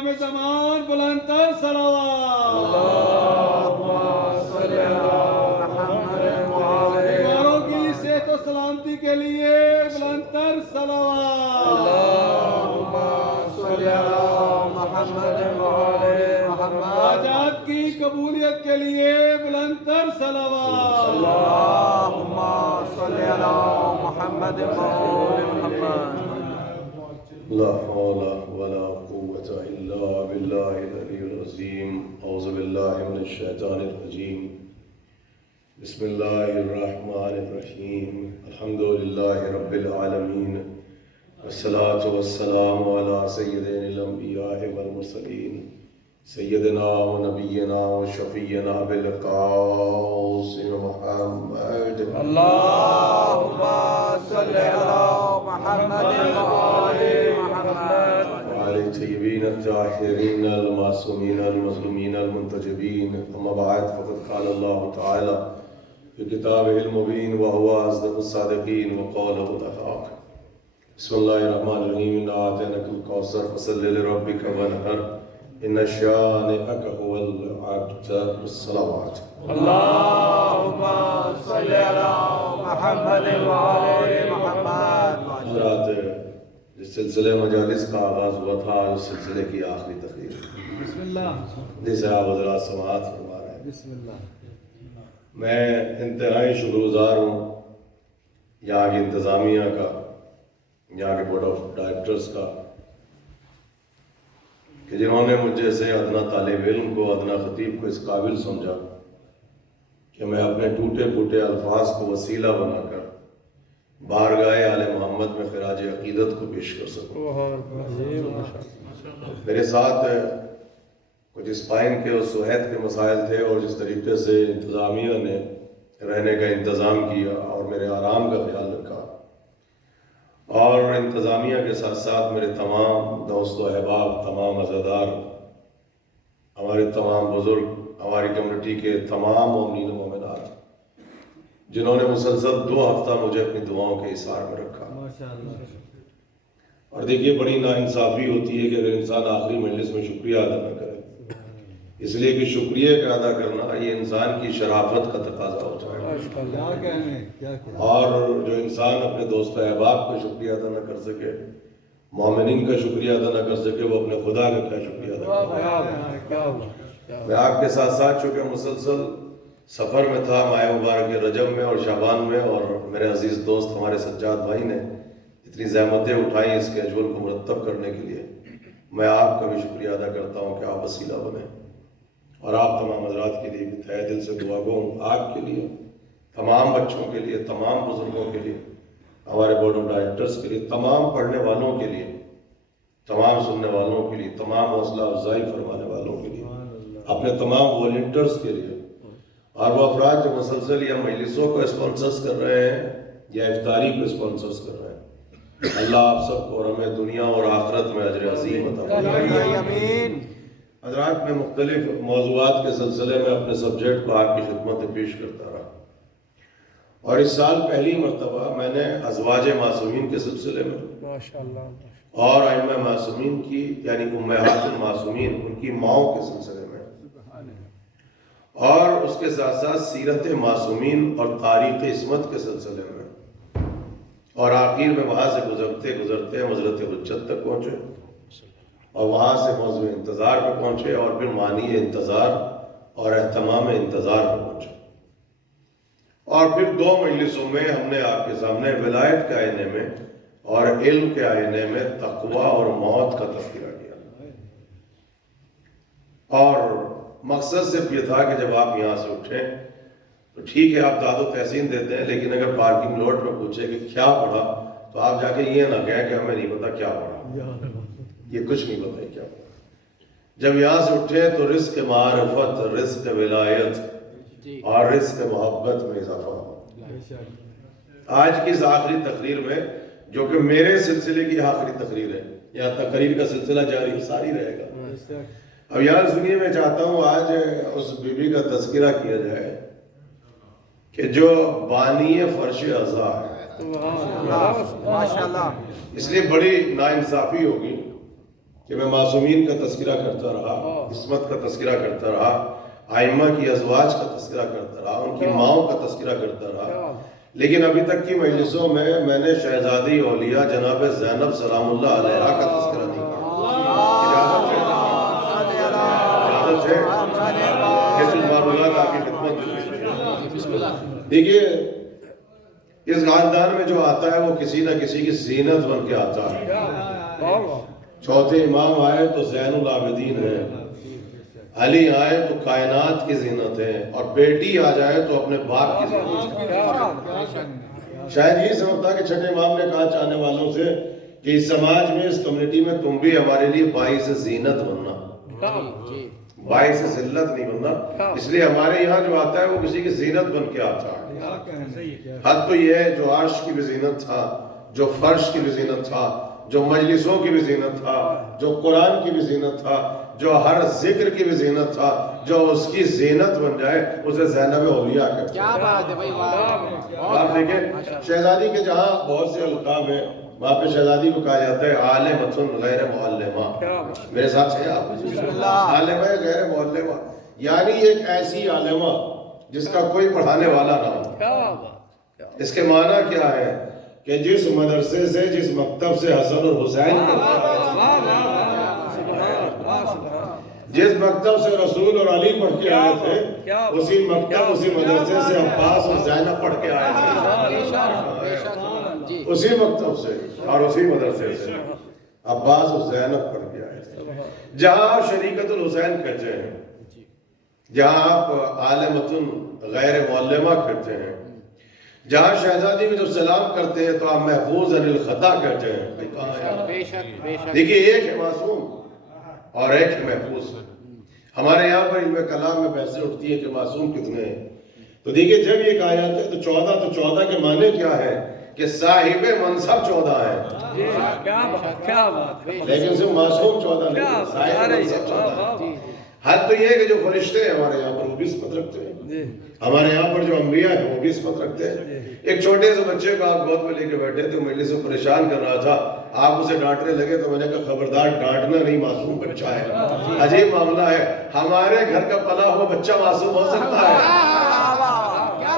امام زمان بلند تر صلوات بیماروں کی صحت و سلامتی کے لیے بلند تر صلوات حاجات کی قبولیت کے لیے بلند تر صلوات لا حول ولا قوة إلا بالله العلي العظيم أعوذ بالله من الشيطان الرجيم بسم الله الرحمن الرحيم الحمد لله رب العالمين والصلاة والسلام على سيدنا الأنبياء والمرسلين سيدنا ونبينا وشفينا بالقاسم محمد اللهم صل على محمد وعلى الطيبين الطاهرين المعصومين المظلومين المنتجبين أما بعد فقد قال الله تعالى في كتابه المبين وهو أصدق الصادقين وقوله الحق بسم الله الرحمن الرحيم إنا أعطيناك الكوثر فصل لربك وانحر إن شانئك هو الأبتر الصلوات اللهم صل على محمد وعلى محمد حضرات جس سلسلے مجالس کا آغاز ہوا تھا اس سلسلے کی آخری تقریر بسم اللہ جسے آپ حضرات سماعت فرما رہے ہیں بسم اللہ میں انتہائی شکرگزار ہوں یہاں کی انتظامیہ کا یہاں کے بورڈ آف ڈائریکٹرز کا کہ جنہوں نے مجھ جیسے ادنا طالب علم کو ادنا خطیب کو اس قابل سمجھا کہ میں اپنے ٹوٹے پھوٹے الفاظ کو وسیلہ بنا کر بارگاہ آل محمد میں خراج عقیدت کو پیش کر سکوں میرے ساتھ کچھ اسپائن کے اور صحت کے مسائل تھے اور جس طریقے سے انتظامیہ نے رہنے کا انتظام کیا اور میرے آرام کا خیال رکھا اور انتظامیہ کے ساتھ ساتھ میرے تمام دوست و احباب تمام عزادار ہمارے تمام بزرگ ہماری کمیونٹی کے تمام مومنین و مومنات جنہوں نے مسلسل 2 ہفتہ مجھے اپنی دعاؤں کے اثار میں رکھا اور دیکھیے بڑی ناانصافی ہوتی ہے کہ اگر انسان آخری مجلس میں شکریہ ادا نہ کرے اس لیے کہ شکریہ کا ادا کرنا یہ انسان کی شرافت کا تقاضا ہوتا ہے اور جو انسان اپنے دوست و احباب کا شکریہ ادا نہ کر سکے مومنین کا شکریہ ادا نہ کر سکے وہ اپنے خدا کا کیا شکریہ ادا کرے میں آپ کے ساتھ ساتھ چونکہ مسلسل سفر میں تھا ماہ مبارک رجب میں اور شعبان میں اور میرے عزیز دوست ہمارے سجاد بھائی نے اتنی زحمتیں اٹھائیں اس کیجول کو مرتب کرنے کے لیے میں آپ کا بھی شکریہ ادا کرتا ہوں کہ آپ وسیلہ بنیں اور آپ تمام حضرات کے لیے بھی تہہ دل سے دعا گو ہوں آپ کے لیے تمام بچوں کے لیے تمام بزرگوں کے لیے ہمارے بورڈ آف ڈائریکٹرز کے لیے تمام پڑھنے والوں کے لیے تمام سننے والوں کے لیے تمام حوصلہ افزائی فرمانے والوں کے لیے اپنے تمام والنٹرز کے لیے اور وہ افراد جو مسلسل یا مجلسوں کو اسپانسرز کر رہے ہیں یا افطاری کو اسپانسرز کر رہے ہیں اللہ آپ سب کو اور ہمیں دنیا اور آخرت میں اجر عظیم عطا فرمائے حضرات میں مختلف موضوعات کے سلسلے میں اپنے سبجیکٹ کو آپ کی خدمت میں پیش کرتا رہا اور اس سال پہلی مرتبہ میں نے ازواج معصومین کے سلسلے میں اور ائمہ معصومین کی یعنی امہات المعصومین ان کی ماؤں کے سلسلے میں اور اس کے ساتھ ساتھ سیرت معصومین اور تاریخ عصمت کے سلسلے میں اور آخر میں وہاں سے گزرتے گزرتے حضرت حجت تک پہنچے اور وہاں سے موضوع انتظار پہ پہنچے اور پھر معنی انتظار اور اہتمام انتظار پہ پہنچے اور پھر 2 مجلسوں میں ہم نے آپ کے سامنے ولایت کے آئینے میں اور علم کے آئینے میں تقوی اور موت کا تذکرہ کیا اور مقصد صرف یہ تھا کہ جب آپ یہاں سے اٹھیں تو ٹھیک ہے آپ داد و تحسین دیتے ہیں لیکن اگر پارکنگ لوٹ میں پوچھے کہ کیا پڑھا تو آپ جا کے یہ نہ کہیں کہ ہمیں نہیں پتا کیا پڑھا یہ کچھ نہیں پتا کیا پڑھا جب یہاں سے اٹھے تو رزق معرفت رزق ولایت اور رزق محبت میں اضافہ ہو آج کی اس آخری تقریر میں جو کہ میرے سلسلے کی آخری تقریر ہے یا تقریر کا سلسلہ جاری ساری رہے گا اب یار سنیے میں چاہتا ہوں آج اس بی بی کا تذکرہ کیا جائے کہ جو بانی فرش عزا ہے اس لیے بڑی ناانصافی ہوگی کہ میں معصومین کا تذکرہ کرتا رہا، عصمت کا تذکرہ کرتا رہا، آئمہ کی ازواج کا تذکرہ کرتا رہا، ان کی ماؤں کا تذکرہ کرتا رہا، لیکن ابھی تک کی مجلسوں میں نے شہزادی اولیاء جناب زینب سلام اللہ علیہا کا تذکرہ نہیں کیا۔ اجازت ہے کہ کچھ معلومات آپ کی خدمت میں۔ دیکھیے اس خاندان میں جو آتا ہے وہ کسی نہ کسی کی زینت بن کے آتا ہے۔ چوتھے امام آئے تو زین العابدین ہے، علی آئے تو کائنات کی زینت ہے، اور بیٹی آ جائے تو اپنے باپ کی زینت ہے۔ شاید یہ سمجھتا کہ چھٹے امام نے کہا چاہنے والوں سے کہ اس سماج میں، اس کمیونٹی میں تم بھی ہمارے لیے باعث زینت بننا، باعث ذلت نہیں بننا، اس لیے ہمارے یہاں جو آتا ہے وہ کسی کی زینت بن کے آتا ہے۔ حد تو یہ ہے جو عرش کی بھی زینت تھا، جو فرش کی بھی زینت تھا، جو مجلسوں کی بھی زینت تھا، جو قرآن کی بھی زینت تھا، جو ہر ذکر کی بھی زینت تھا، جو اس کی زینت بن جائے اسے زینب اولیاء کہتے ہیں۔ کیا بات ہے بھائی، آپ دیکھیں شہزادی کے جہاں بہت سے القاب ہیں، وہاں پہ شہزادی کو کہا جاتا ہے عالمۃ غیر معلمہ۔ میرے ساتھ ہیں آپ؟ عالمہ غیر معلمہ یعنی ایک ایسی عالمہ جس کا کوئی پڑھانے والا نہ ہو۔ اس کے معنی کیا ہے کہ جس مدرسے سے، جس مکتب سے حسن اور حسین جس مکتب سے رسول اور علی پڑھ کے آئے تھے، اسی مکتب، اسی مدرسے سے عباس اور زینب پڑھ کے آئے تھے، اسی مکتب سے اور اسی مدرسے سے عباس اور زینب پڑھ کے آئے تھے۔ جہاں آپ شریکت الحسین کہتے ہیں، جہاں آپ عالمۃ غیر معلمہ کہتے ہیں، جہاں شہزادی کو جب سلام کرتے ہیں تو آپ محفوظ عن الخطا کہتے ہیں۔ دیکھیے ایک ہے معصوم اور ایک ہے محفوظ۔ ہمارے یہاں پر علم کلام میں بحثیں اٹھتی ہیں کہ معصوم کتنے ہیں، تو دیکھیے جب یہ کہا جاتا ہے تو 14 کے معنی کیا ہے کہ صاحب منصب 14 ہے، لیکن صرف معصوم 14 نہیں، صاحب منصب 14 ہے۔ حد تو یہ ہے کہ جو فرشتے ہیں ہمارے یہاں پر وہ بھی عصمت رکھتے ہیں، ہمارے یہاں پر جو انبیاء ہیں وہ بھی عصمت رکھتے ہیں۔ ایک چھوٹے سے بچے کو آپ گود میں لے کے بیٹھے تھے، مجلس سے پریشان کر رہا تھا، آپ اسے ڈانٹنے لگے تو میں نے کہا خبردار ڈانٹنا نہیں، معصوم بچہ ہے۔ عجیب معاملہ ہے، ہمارے گھر کا پلا ہوا بچہ معصوم ہو سکتا ہے؟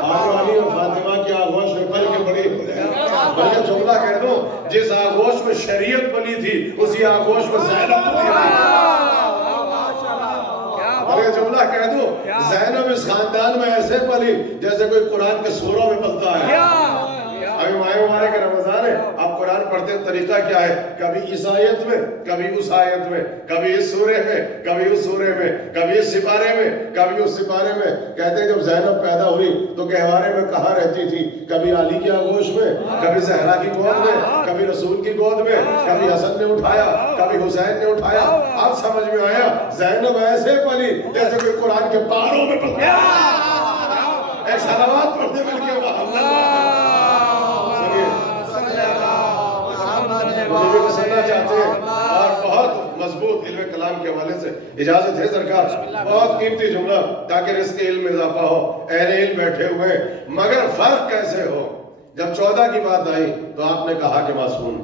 علی اور فاطمہ کی آغوش میں پل کے بڑی ہو جائے، بلکہ جملہ کہہ دوں جس آغوش میں شریعت پلی تھی اسی آغوش میں زینب پلی تھی۔ اور یہ جملہ کہہ دوں زینب اس خاندان میں ایسے پلی جیسے کوئی قرآن کے سوروں میں پلتا ہے۔ ابھی ماہ مبارک رمضان ہے، آپ قرآن پڑھتے ہیں، طریقہ کیا ہے؟ کبھی اس آیت میں، کبھی اس آیت میں، کبھی اس سورے میں، کبھی اس سورے میں، کبھی اس سپارے میں، کبھی اس سپارے میں۔ کہتے ہیں جب زینب پیدا ہوئی تو گہوارے میں کہاں رہتی تھی؟ کبھی علی کی آغوش میں، کبھی زہرا کی گود میں، کبھی رسول کی گود میں، کبھی حسن نے اٹھایا، کبھی حسین نے اٹھایا۔ اب سمجھ میں آیا زینب ایسے پلی جیسے کوئی قرآن کے پاروں میں پلتا ہے۔ ایک صلوات پڑھتے مل کے سننا چاہتے ہیں، اور بہت مضبوط علم کلام کے حوالے سے اجازت ہے سرکار، بہت قیمتی جملہ تاکہ رزق علم میں اضافہ ہو، اہل علم بیٹھے ہوئے، مگر فرق کیسے ہو؟ جب 14 کی بات آئی تو آپ نے کہا کہ معصوم،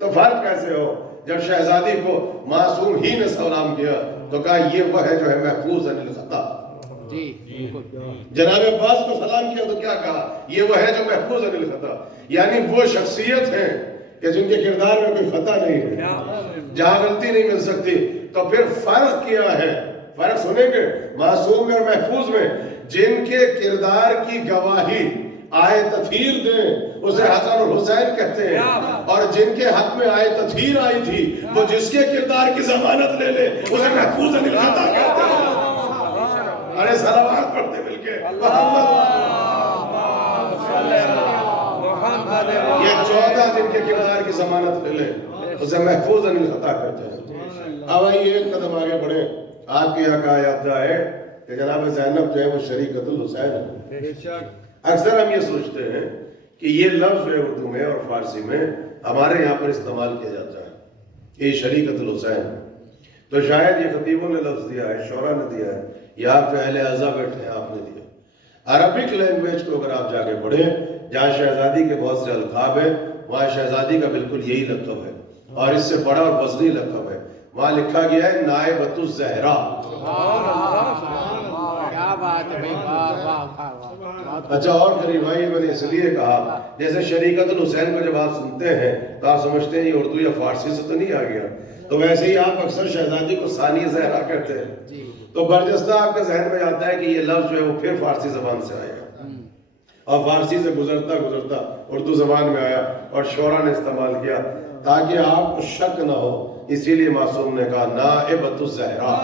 تو فرق کیسے ہو؟ جب شہزادی کو معصوم ہی نے سلام کیا تو کہا یہ وہ ہے جو ہے محفوظ عن الخطا۔ جناب عباس کو سلام کیا تو کیا کہا؟ یہ وہ ہے جو محفوظ عن الخطا، یعنی وہ شخصیت ہے کہ جن کے کردار میں کوئی خطا نہیں ہے، جہاں غلطی نہیں مل سکتی۔ تو پھر فرق کیا ہے؟ فرق سنیں گے معصوم میں اور محفوظ میں۔ جن کے کردار کی گواہی آئے تطہیر دیں اسے حسن اور حسین کہتے ہیں، اور جن کے حق میں آئے تطہیر آئی تھی وہ جس کے کردار کی ضمانت لے لے اسے محفوظ عن الخطا کہتے ہیں۔ ارے صلوات پڑھتے مل کے یہ 14 جن کے کردار کی ضمانت لے لے اسے محفوظ عن الخطا کہتے ہیں۔ اب آئیے ایک قدم آگے بڑھیں، آپ کے یہاں کہا جاتا ہے کہ جناب زینب جو ہے وہ شریکت الحسین ہے۔ اکثر ہم یہ سوچتے ہیں کہ یہ لفظ جو ہے اردو میں اور فارسی میں ہمارے یہاں پر استعمال کیا جاتا ہے، یہ شریکت الحسین، تو شاید یہ خطیبوں نے لفظ دیا ہے، شعراء نے دیا ہے، یا آپ جو اہل اعضاء بیٹھے ہیں آپ نے دیا۔ عربک لینگویج کو اگر آپ جا کے پڑھیں، جہاں شہزادی کے بہت سے القاب ہیں وہاں شہزادی کا بالکل یہی لقب ہے، اور اس سے بڑا اور وزنی لقب ہے۔ وہاں لکھا گیا ہے نائبۃ الزہرا. کیا بات ہے بھائی، واہ واہ واہ. اچھا اور قریب بھائی میں نے اس لیے کہا جیسے شریکت الحسین کو جب آپ سنتے ہیں تو آپ سمجھتے ہیں یہ اردو یا فارسی سے تو نہیں آ گیا، تو ویسے ہی آپ اکثر شہزادی کو ثانی زہرا کہتے ہیں، تو برجستہ آپ کے ذہن میں آتا ہے کہ یہ لفظ جو ہے وہ پھر فارسی زبان سے آیا اور فارسی سے گزرتا گزرتا اردو زبان میں آیا اور شعراء نے استعمال کیا تاکہ آپ کو شک نہ ہو. اسی لیے معصوم نے کہا نائبۃ الزہرا،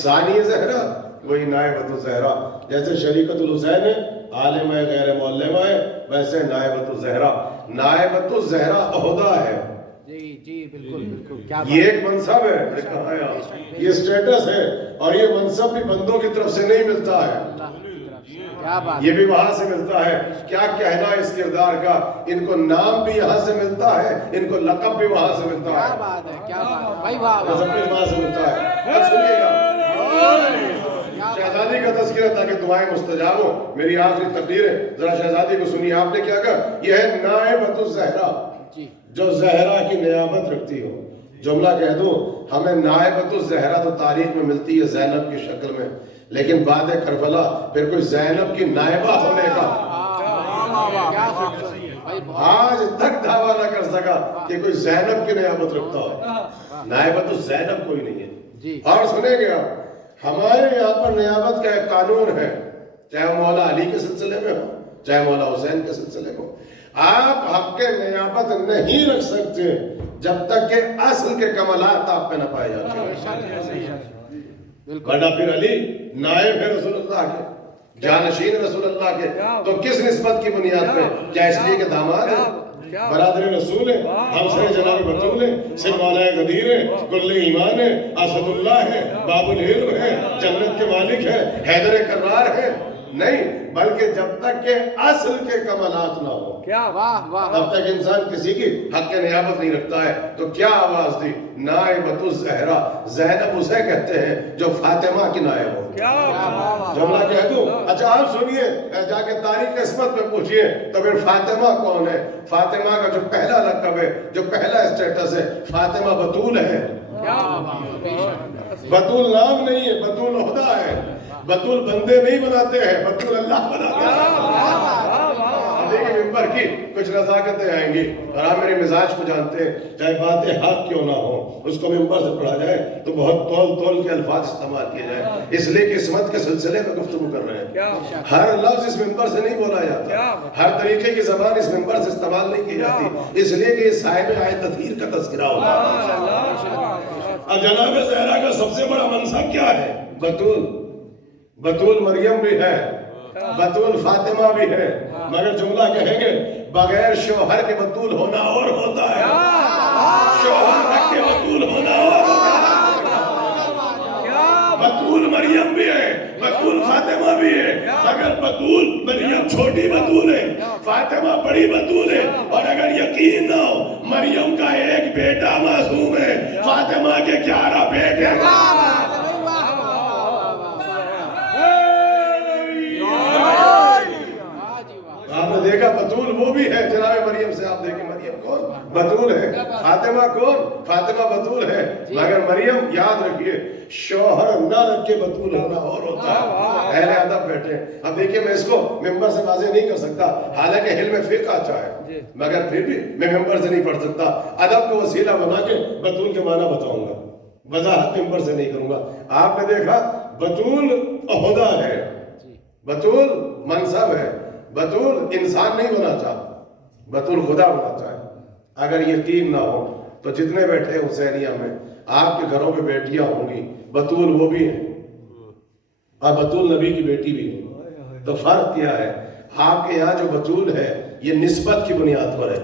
ثانی زہرا وہی نائبۃ الزہرا. جیسے شریکت الحسین ہے عالم ہے غیر معلمہ ہے، ویسے نائبۃ الزہرا. نائبۃ الزہرا عہدہ ہے، جی جی بالکل بالکل. کیا یہ ایک منصب ہے، یہ سٹیٹس ہے، اور یہ منصب بھی بندوں کی طرف سے نہیں ملتا ہے، یہ بھی وہاں سے ملتا ہے. کیا کہنا اس کردار کا، ان کو نام بھی یہاں سے ملتا ہے، ان کو لقب بھی وہاں سے ملتا ہے. کیا بات ہے، کیا بات ہے بھائی، واہ سب کچھ وہاں سے ملتا ہے. اب سنیے گا شہزادی کا تذکرہ تاکہ دعائیں مستجاب ہو. میری آخری تقریر ہے، ذرا شہزادی کو سنیے. آپ نے کیا کہا؟ یہ ہے نائبۃ الزہرا، جو زہرا کی نیابت رکھتی ہو. جملہ کہہ دوں، ہمیں نائبۃ الزہرا تو تاریخ میں ملتی ہے زینب کی شکل میں، لیکن بعد کربلا پھر کوئی زینب کی نائبہ ہونے کا آج تک دعویٰ نہ کر سکا کہ کوئی زینب کی نیابت رکھتا ہو. نائبۃ الزینب کوئی نہیں ہے. اور سنیں گے آپ، ہمارے یہاں پر نیابت کا ایک قانون ہے، چاہے مولا علی کے سلسلے میں ہو چاہے مولا حسین کے سلسلے میں ہو. آپ حق نیابت نہیں رکھ سکتے جب تک کہ اصل کے کمالات آپ پہ نہ پائے جاتے ہیں. ورنہ پھر علی نائب ہے رسول اللہ کے، جانشین رسول اللہ کے، تو کس نسبت کی بنیاد پہ؟ کیا اس لیے کہ داماد ہے، برادر رسول ہے، ہمسر جناب بطول ہے، سلمانہ غدیر ہے، کل ایمان ہے، اسد اللہ ہے، باب العلم ہے، جنت کے مالک ہے، حیدر کرار ہے؟ نہیں، بلکہ جب تک کہ اصل کے کمالات نہ ہو تب تک انسان کسی کی حق نیابت نہیں رکھتا ہے. تو کیا آواز دی؟ نائبۃ الزہرا. زینب اسے کہتے ہیں جو فاطمہ کی نائب ہو. جملہ کہہ دوں؟ اچھا آپ سنیے، جا کے تاریخ عصمت میں پوچھئے تو پھر فاطمہ کون ہے؟ فاطمہ کا جو پہلا لقب ہے، جو پہلا اسٹیٹس ہے، فاطمہ بطول ہے. بطول نام نہیں ہے، بطول عہدہ ہے. بطول بندے نہیں بناتے ہیں، بطول اللہ بناتے ہیں. دیکھیں ممبر کی کچھ نزاکتیں آئیں گی، اور آپ میرے مزاج کو جانتے ہیں، چاہے باتیں حق کیوں نہ ہو اس کو ممبر سے پڑھا جائے تو بہت تول تول کے الفاظ استعمال کیے جائیں، اس لیے کہ عصمت کے سلسلے میں گفتگو کر رہے ہیں. ہر لفظ اس ممبر سے نہیں بولا جاتا، ہر طریقے کی زبان اس ممبر سے استعمال نہیں کی جاتی، اس لیے کہ یہ صاحب آیت تطہیر کا تذکرہ ہوتا ہے. اور جناب زہرا کا سب سے بڑا منصب کیا ہے؟ بطول. بطول مریم بھی ہے، بطول فاطمہ بھی ہے، مگر جملہ کہیں گے بغیر شوہر کے بطول ہونا اور ہوتا ہے، شوہر کے بطول ہونا اور ہوتا ہے. بطول مریم بھی ہے، بطول فاطمہ بھی ہے، مگر بطول مریم چھوٹی بطول ہے، فاطمہ بڑی بطول ہے. اور اگر یقین نہ ہو مریم کا ایک بیٹا معصوم ہے، فاطمہ کے 11 بیٹے ہیں. آپ نے دیکھا بطول وہ بھی ہے جناب مریم سے. آپ دیکھیں مریم کون؟ بطول ہے. فاطمہ کون؟ فاطمہ بطول ہے، مگر مریم یاد رکھیے شوہر نہ رکھ کے بطول ہونا اور ہوتا ہے. اہل ادب بیٹھے. اب دیکھیے میں اس کو ممبر سے واضح نہیں کر سکتا، حالانکہ علم فقہ اچھا ہے، مگر پھر بھی میں ممبر سے نہیں پڑھ سکتا. ادب کو وسیلہ بنا کے بطول کے معنی بتاؤں گا، وضاحت ممبر سے نہیں کروں گا. آپ نے دیکھا بطول عہدہ ہے، بطول منصب ہے، بطول انسان نہیں بناتا، بطول خدا بناتا ہے. اگر یقین نہ ہو تو جتنے بیٹھے حسینیہ میں آپ کے گھروں پہ بیٹیاں ہوں گی، بطول وہ بھی ہیں اور بطول نبی کی بیٹی بھی ہے. تو فرق کیا ہے؟ آپ کے یہاں جو بطول ہے یہ نسبت کی بنیاد پر ہے.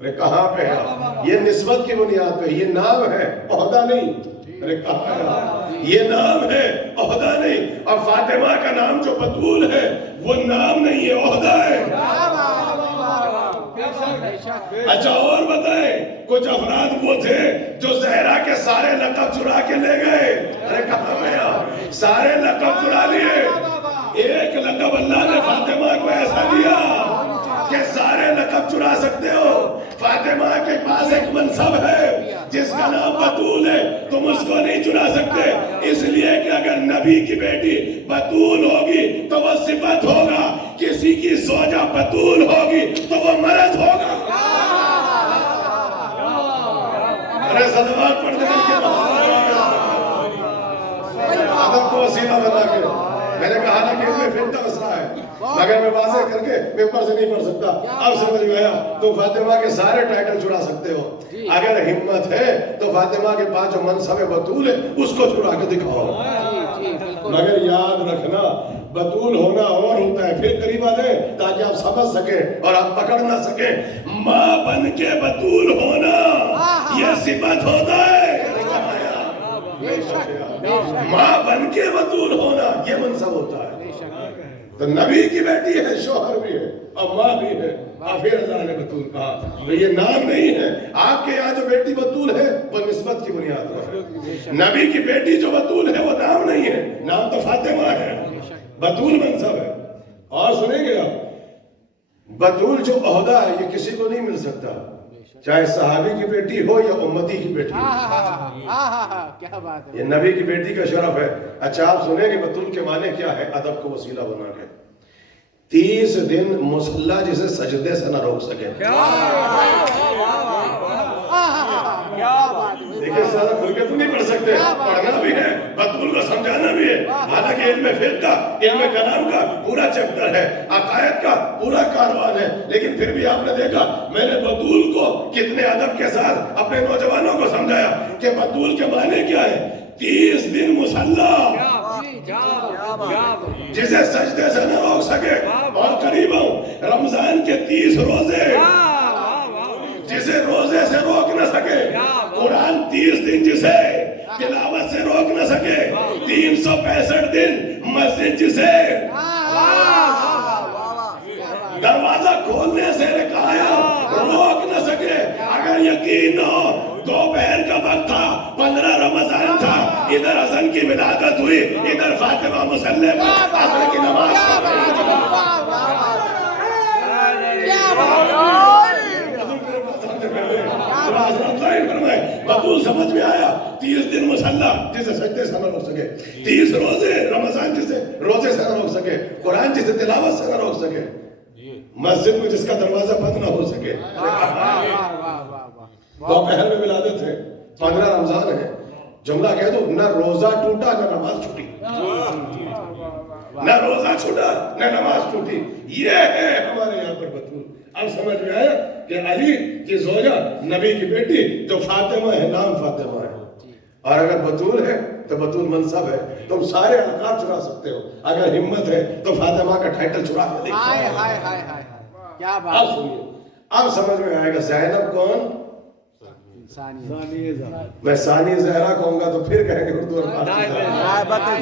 ارے کہاں پہ ہے؟ یہ نسبت کی بنیاد پہ، یہ نام ہے، عہدہ نہیں. ارے کہاں ہے؟ یہ نام ہے، عہدہ نہیں. اور فاطمہ کا نام جو بطول ہے وہ نام نہیں ہے، عہدہ ہے. اچھا اور بتائیں، کچھ افراد وہ تھے جو زہرا کے سارے لقب چرا کے لے گئے. ارے کہاں گیا؟ سارے لقب چرا لیے. ایک لقب اللہ نے فاطمہ کو ایسا دیا کہ سارے لقب چرا سکتے ہو. فاطمہ کے پاس ایک منصب ہے جس کا نام بطول ہے تم اس کو نہیں چنا سکتے، اس لیے کہ اگر نبی کی بیٹی بطول ہوگی تو وہ صفت ہوگا، کسی کی زوجہ بطول ہوگی تو وہ مرض ہوگا۔ ارے صلوات پڑھ دیں ادب کو وسیلہ بنا کے۔ میں نے کہا نا کہ اس میں فقہ مسئلہ ہے، مگر میں واضح کر کے ممبر سے نہیں پڑھ سکتا۔ اب سمجھ میں آیا؟ تو فاطمہ کے سارے ٹائٹل چھڑا سکتے ہو، اگر ہمت ہے تو فاطمہ کے پاس جو منصب بطول ہے اس کو چھڑا کے دکھاؤ۔ مگر یاد رکھنا بطول ہونا اور ہوتا ہے، پھر قریب آ جائیں تاکہ آپ سمجھ سکیں اور آپ پکڑ نہ سکیں۔ ماں بن کے بطول ہونا یہ صفت ہوتا ہے، ماں بن کے بطول ہونا یہ منصب ہوتا ہے۔ تو نبی کی بیٹی ہے، شوہر بھی ہے اور ماں بھی ہے، اور پھر اللہ نے بطول کہا۔ تو یہ نام نہیں ہے، آپ کے یہاں جو بیٹی بطول ہے وہ نسبت کی بنیاد پر ہے۔ نبی کی بیٹی جو بطول ہے وہ نام نہیں ہے، نام تو فاطمہ ہے، بطول منصب ہے۔ اور سنیں گے آپ، بطول جو عہدہ ہے یہ کسی کو نہیں مل سکتا، چاہے صحابی کی بیٹی ہو یا امتی کی بیٹی ہو، کیا بات ہے، یہ نبی کی بیٹی کا شرف ہے۔ اچھا آپ سنیں کہ بطول کے معنی کیا ہے، ادب کو وسیلہ بنا کے۔ 30 دن مصلی جسے سجدے سے نہ روک سکے۔ دیکھیں سارا کھل کے تو نہیں پڑھ سکتے، پڑھنا بھی ہے، بطول کو سمجھانا بھی ہے۔ حالانکہ علم فقہ کا، علم کلام کا پورا چیپٹر ہے، عقائد کا پورا کاروان ہے، لیکن پھر بھی آپ نے دیکھا میں نے بطول کو کتنے ادب کے ساتھ اپنے نوجوانوں کو سمجھایا کہ بطول کے معنی کیا ہے۔ 30 دن مصلی جسے سجدے سے نہ روک سکے، اور قریب ہوں رمضان کے 30 روزے جسے روزے سے روک نہ سکے، قرآن 30 دن جسے تلاوت سے روک نہ سکے، 365 دن مسجد جسے دروازہ کھولنے سے رکایا روک نہ سکے۔ اگر یقین ہو دوپہر کا وقت تھا، 15 رمضان تھا، ادھر حسن کی ولادت ہوئی، ادھر فاطمہ مصلی پر عصر کی نماز بطول سمجھ میں آیا۔ 30 دن مصلی جسے سجدے سے نہ روک سکے، 30 روزے رمضان جسے روزے سے نہ روک سکے، قرآن جسے تلاوت سے نہ روک سکے، مسجد میں جس کا دروازہ بند نہ ہو سکے۔ دوپہر میں ولادت ہے، 15 رمضان ہے، جملہ کہہ دو نہ روزہ ٹوٹا نہ نماز چھوٹی، نہ روزہ چھوٹا نہ نماز چھوٹی۔ یہ ہے ہمارے یہاں پر بطول۔ اب سمجھ میں آیا کہ علی کی زوجہ نبی کی بیٹی جو فاطمہ ہے، نام فاطمہ ہے، اور اگر بطول ہے تو بطول منصب ہے۔ تم سارے القاب چرا سکتے ہو، اگر ہمت ہے تو فاطمہ کا ٹائٹل چرا کے دیکھو۔ کیا اب بات، سنیے، اب سمجھ میں آئے گا زینب کون؟ میں ثانی زہرا کہوں گا تو پھر کہیں گے اردو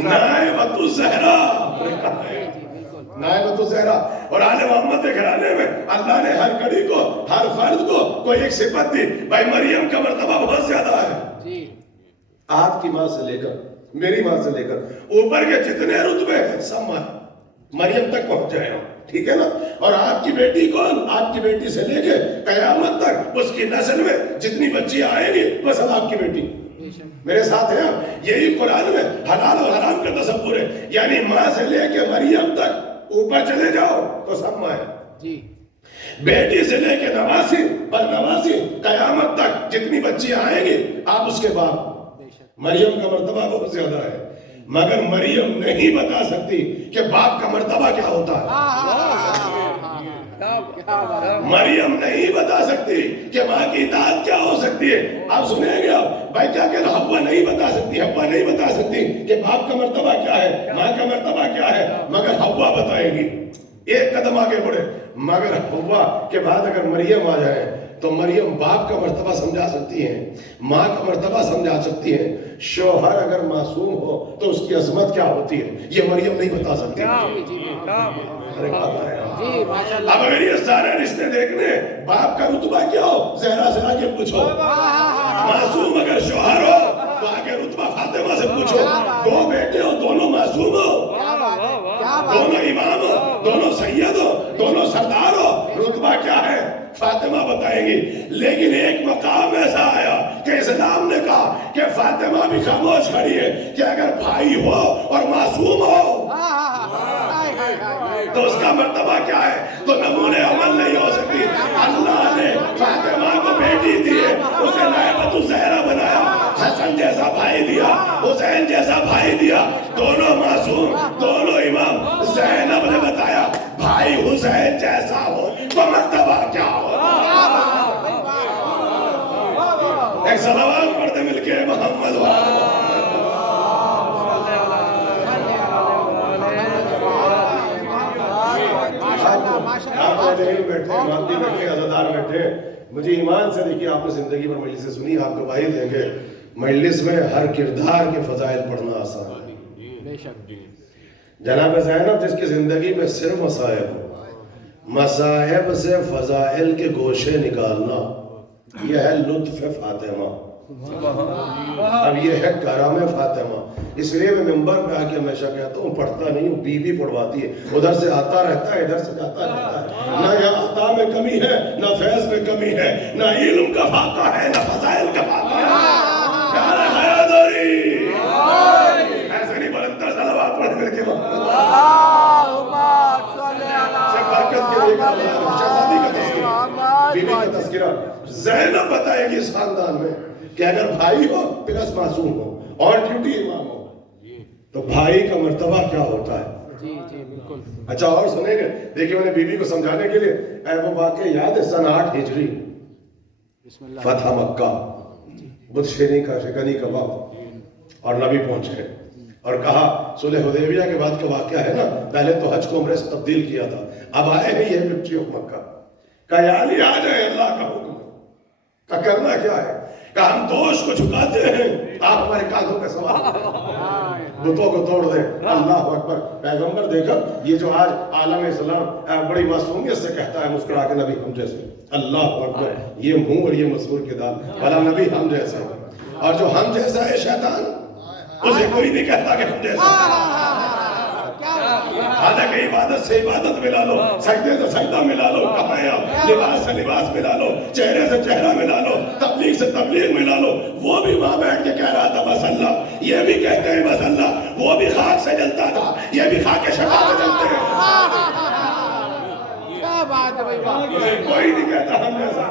نائبۃ الزہرا، نائبۃ الزہرا۔ اور آل محمد کے گھرانے میں اللہ نے ہر کڑی کو، ہر فرد کو کوئی ایک صفت دی۔ بھائی مریم کا مرتبہ بہت زیادہ ہے، آپ کی ماں سے لے کر میری ماں سے لے کر اوپر کے جتنے رتبے ہیں سب ماں مریم تک پہنچ جائے ہم، ٹھیک ہے نا؟ اور آپ کی بیٹی کون؟ آپ کی بیٹی سے لے کے قیامت تک اس کی نسل میں جتنی بچی آئیں گی وہ سب آپ کی بیٹی۔ میرے ساتھ ہیں آپ؟ یہی قرآن میں حلال و حرام کا تصور ہے، یعنی ماں سے لے کے مریم تک اوپر چلے جاؤ تو سب ماں ہے، بیٹی سے لے کے نواسی بد نواسی قیامت تک جتنی بچی آئیں گی آپ اس کے باپ۔ مریم کا مرتبہ بہت زیادہ ہے، مگر مریم نہیں بتا سکتی کہ باپ کا مرتبہ کیا ہوتا ہے۔ مریم نہیں بتا سکتی کہ ماں کی اطاعت کیا ہو سکتی ہے۔ آپ سنیں گے آپ بھائی کیا کہ حوا نہیں بتا سکتی، حوا نہیں بتا سکتی کہ باپ کا مرتبہ کیا ہے، ماں کا مرتبہ کیا ہے، مگر حوا بتائے گی۔ ایک قدم آگے بڑھے، مگر حوا کے بعد اگر مریم آ جائے تو مریم باپ کا مرتبہ سمجھا سکتی ہے، ماں کا مرتبہ سمجھا سکتی ہے۔ شوہر اگر معصوم ہو تو اس کی عظمت کیا ہوتی ہے یہ مریم نہیں بتا سکتی۔ اب اگر یہ سارے رشتے دیکھنے باپ کا رتبہ کیا ہو زہرا سے آگے پوچھو، معصوم اگر شوہر ہو تو آگے رتبہ فاطمہ سے پوچھو، دو بیٹے ہو دونوں معصوم ہو، دونوں امام ہو، دونوں سید ہو، دونوں سردار ہو، رتبہ کیا ہے فاطمہ بتائیں گی، لیکن ایک مقام ایسا آیا کہ اسلام نے کہا کہ فاطمہ بھی خاموش کھڑی ہے کہ اگر بھائی ہو اور معصوم ہو تو اس کا مرتبہ کیا ہے، تو نمونے عمل نہیں ہو سکتی۔ اللہ نے فاطمہ کو بیٹی دی ہے، اسے نائبۃ الزہرا بنایا، حسن جیسا بھائی دیا، حسین جیسا بھائی دیا، دونوں معصوم، دونوں امام۔ زینب نے بتایا بھائی حسین جیسا ہو تو مرتبہ کیا ہو۔ ایک صلوات پڑھتے مل کے محمد بیٹھے، مادی بیٹھے، عزادار بیٹھے، مجھے ایمان سے دیکھیے آپ نے زندگی پر مجلس سے سنی، آپ گواہی دیں گے مجلس میں ہر کردار کے فضائل پڑھنا آسان ہے۔ جناب زینب جس کی زندگی میں صرف مصائب ہو، مصائب سے فضائل کے گوشے نکالنا، یہ ہے لطف فاطمہ، اب یہ ہے کرم فاطمہ۔ اس لیے میں منبر پہ آ کے ہمیشہ کہتا ہوں پڑھتا نہیں ہوں، بی بی پڑھواتی ہے، ادھر سے آتا رہتا ہے ادھر سے جاتا رہتا ہے۔ نہ یہاں عطا میں کمی ہے، نہ فیض میں کمی ہے، نہ علم کا فاقہ ہے، نہ فضائل کا فاقہ ہے۔ پیارے حیاداری ایسے نہیں بلندر صلوات پڑھ کر کے سے برکت کے لیے شہزادی کا تذکرہ، بی بی کا تذکرہ۔ زینب بتائے گی اس خاندان میں کہ اگر بھائی ہو پلس معصوم ہو اور ڈیوٹی امام ہو تو بھائی کا مرتبہ کیا ہوتا ہے۔ جی جی بالکل۔ اچھا اور سنیں گے، دیکھیں انہیں بی بی کو سمجھانے کے لیے وہ واقعہ یاد ہے، سن 8 ہجری فتح مکہ، بدھ شیریں کا شکنی کباب، اور نبی پہنچے اور کہا صلح حدیبیہ کے بعد کا واقعہ ہے نا، پہلے تو حج کو عمرے سے تبدیل کیا تھا، اب آئے ہیں یہ وکٹری آف مکہ کا، یا علی آ جائے، اللہ کا حکم کا کرنا کیا ہے، کہ ہم دوش کو جھکاتے ہیں، آپ ہمارے کاندھوں پہ سوار بتوں کو توڑ دیں۔ اللہ اکبر۔ پیغمبر دیکھا یہ جو آج عالم اسلام بڑی معصومیت سے کہتا ہے مسکرا کے نبی ہم جیسے، اللہ اکبر، یہ منہ اور یہ مسور کے دال، بھلا نبی ہم جیسا، اور جو ہم جیسا ہے شیطان اسے کوئی نہیں کہتا کہ ہم جیسا۔ حالانکہ عبادت سے عبادت ملا لو، سجدے سے سجدہ ملا لو، کہاں ہیں آپ، لباس سے لباس ملا لو، چہرے سے چہرہ ملا لو، تبلیغ سے تبلیغ ملا لو۔ وہ بھی وہاں بیٹھ کے کہہ رہا تھا بس اللہ، یہ بھی کہتے ہیں بس اللہ، وہ بھی خاک سے جلتا تھا، یہ بھی خاک شفا سے جلتے ہیں۔ کیا بات ہے بھائی، اسے کوئی نہیں کہتا ہم جیسا،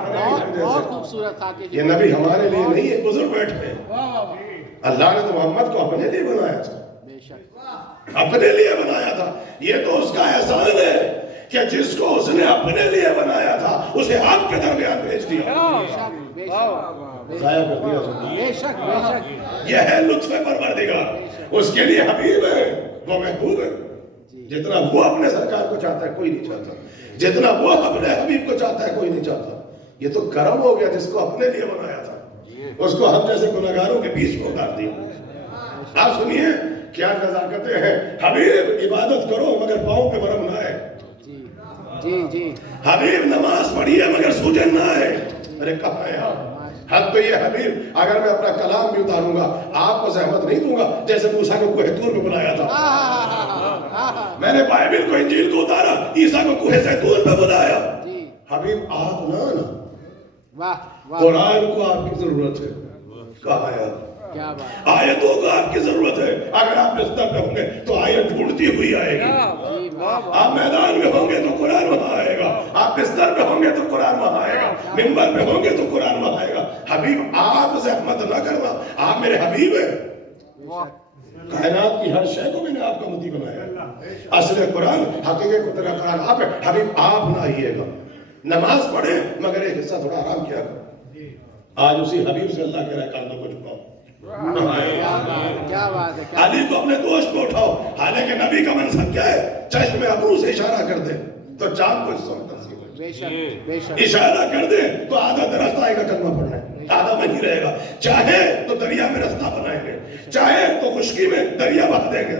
بہت خوبصورت تھا کہ یہ نبی ہمارے لیے نہیں ہے، بزرگ بیٹھ ہیں۔ اللہ نے تو محمد کو اپنے لیے بنایا تھا، بے شک اپنے لیے بنایا تھا۔ یہ تو اس کا احسان ہے کہ جس کو اس نے اپنے لیے بنایا تھا اسے آپ کے درمیان بھیج دیا، ضائع کر دیا۔ بے شک بے شک، یہ ہے لطف پروردگار، اس کے لیے حبیب ہے، وہ محبوب ہے۔ جتنا وہ اپنے سرکار کو چاہتا ہے کوئی نہیں چاہتا، جتنا وہ اپنے حبیب کو چاہتا ہے کوئی نہیں چاہتا۔ یہ تو کرم ہو گیا جس کو اپنے لیے بنایا تھا، اس کو ہم جیسے گناہگاروں کے بیچ میں اتار دیا۔ آپ سنیے کیا نزاکتیں ہیں، حبیب عبادت کرو مگر پاؤں پہ ورم نہ آئے، جی جی، حبیب نماز پڑھیے مگر سوجن نہ آئے۔ ارے کہاں ہے آپ، حد تو یہ حبیب اگر میں اپنا کلام بھی اتاروں گا آپ کو زحمت نہیں دوں گا، جیسے موسیٰ کو کوہ طور پہ بلایا تھا، میں نے بائبل کو انجیل کو اتارا، عیسیٰ کو کوہ زیتون پہ بلایا۔ حبیب آپ نہ قرآن کو آپ کی ضرورت ہے، کہاں ہے آپ، آیتوں کو آپ کی ضرورت ہے۔ اگر آپ بستر پہ ہوں گے تو آیت ڈھونڈتی ہوئی آئے گی، آپ میدان میں ہوں گے تو قرآن وہاں آئے گا، آپ بستر پہ ہوں گے تو قرآن وہاں آئے گا، منبر پہ ہوں گے تو قرآن وہاں آئے گا۔ حبیب آپ زحمت نہ کرنا، آپ میرے حبیب ہیں، کائنات کی ہر شے کو میں نے آپ کا متی بنایا، اصل قرآن حقیقت کو تیرا قرآن آپ ہے، حبیب آپ نہ آئیے گا۔ نماز پڑھیں مگر ایک حصہ تھوڑا آرام کیا کرو، آج اسی حبیب سے اللہ کہہ رہا ہے کاندھوں کو جھکاؤ، کیا بات ہے، علی کو اپنے گوشت پہ اٹھاؤ، حالانکہ نبی کا منصب کیا ہے، چشم ابرو سے اشارہ کر دے تو چاند کو حصوں میں تقسیم ہو جائے، اشارہ کر دے تو آدھا درست آئے گا کلمہ پڑھنے، آدھا وہیں رہے گا، چاہے تو دریا میں رستہ بنائیں گے، چاہے تو خشکی میں دریا بہا دیں گے۔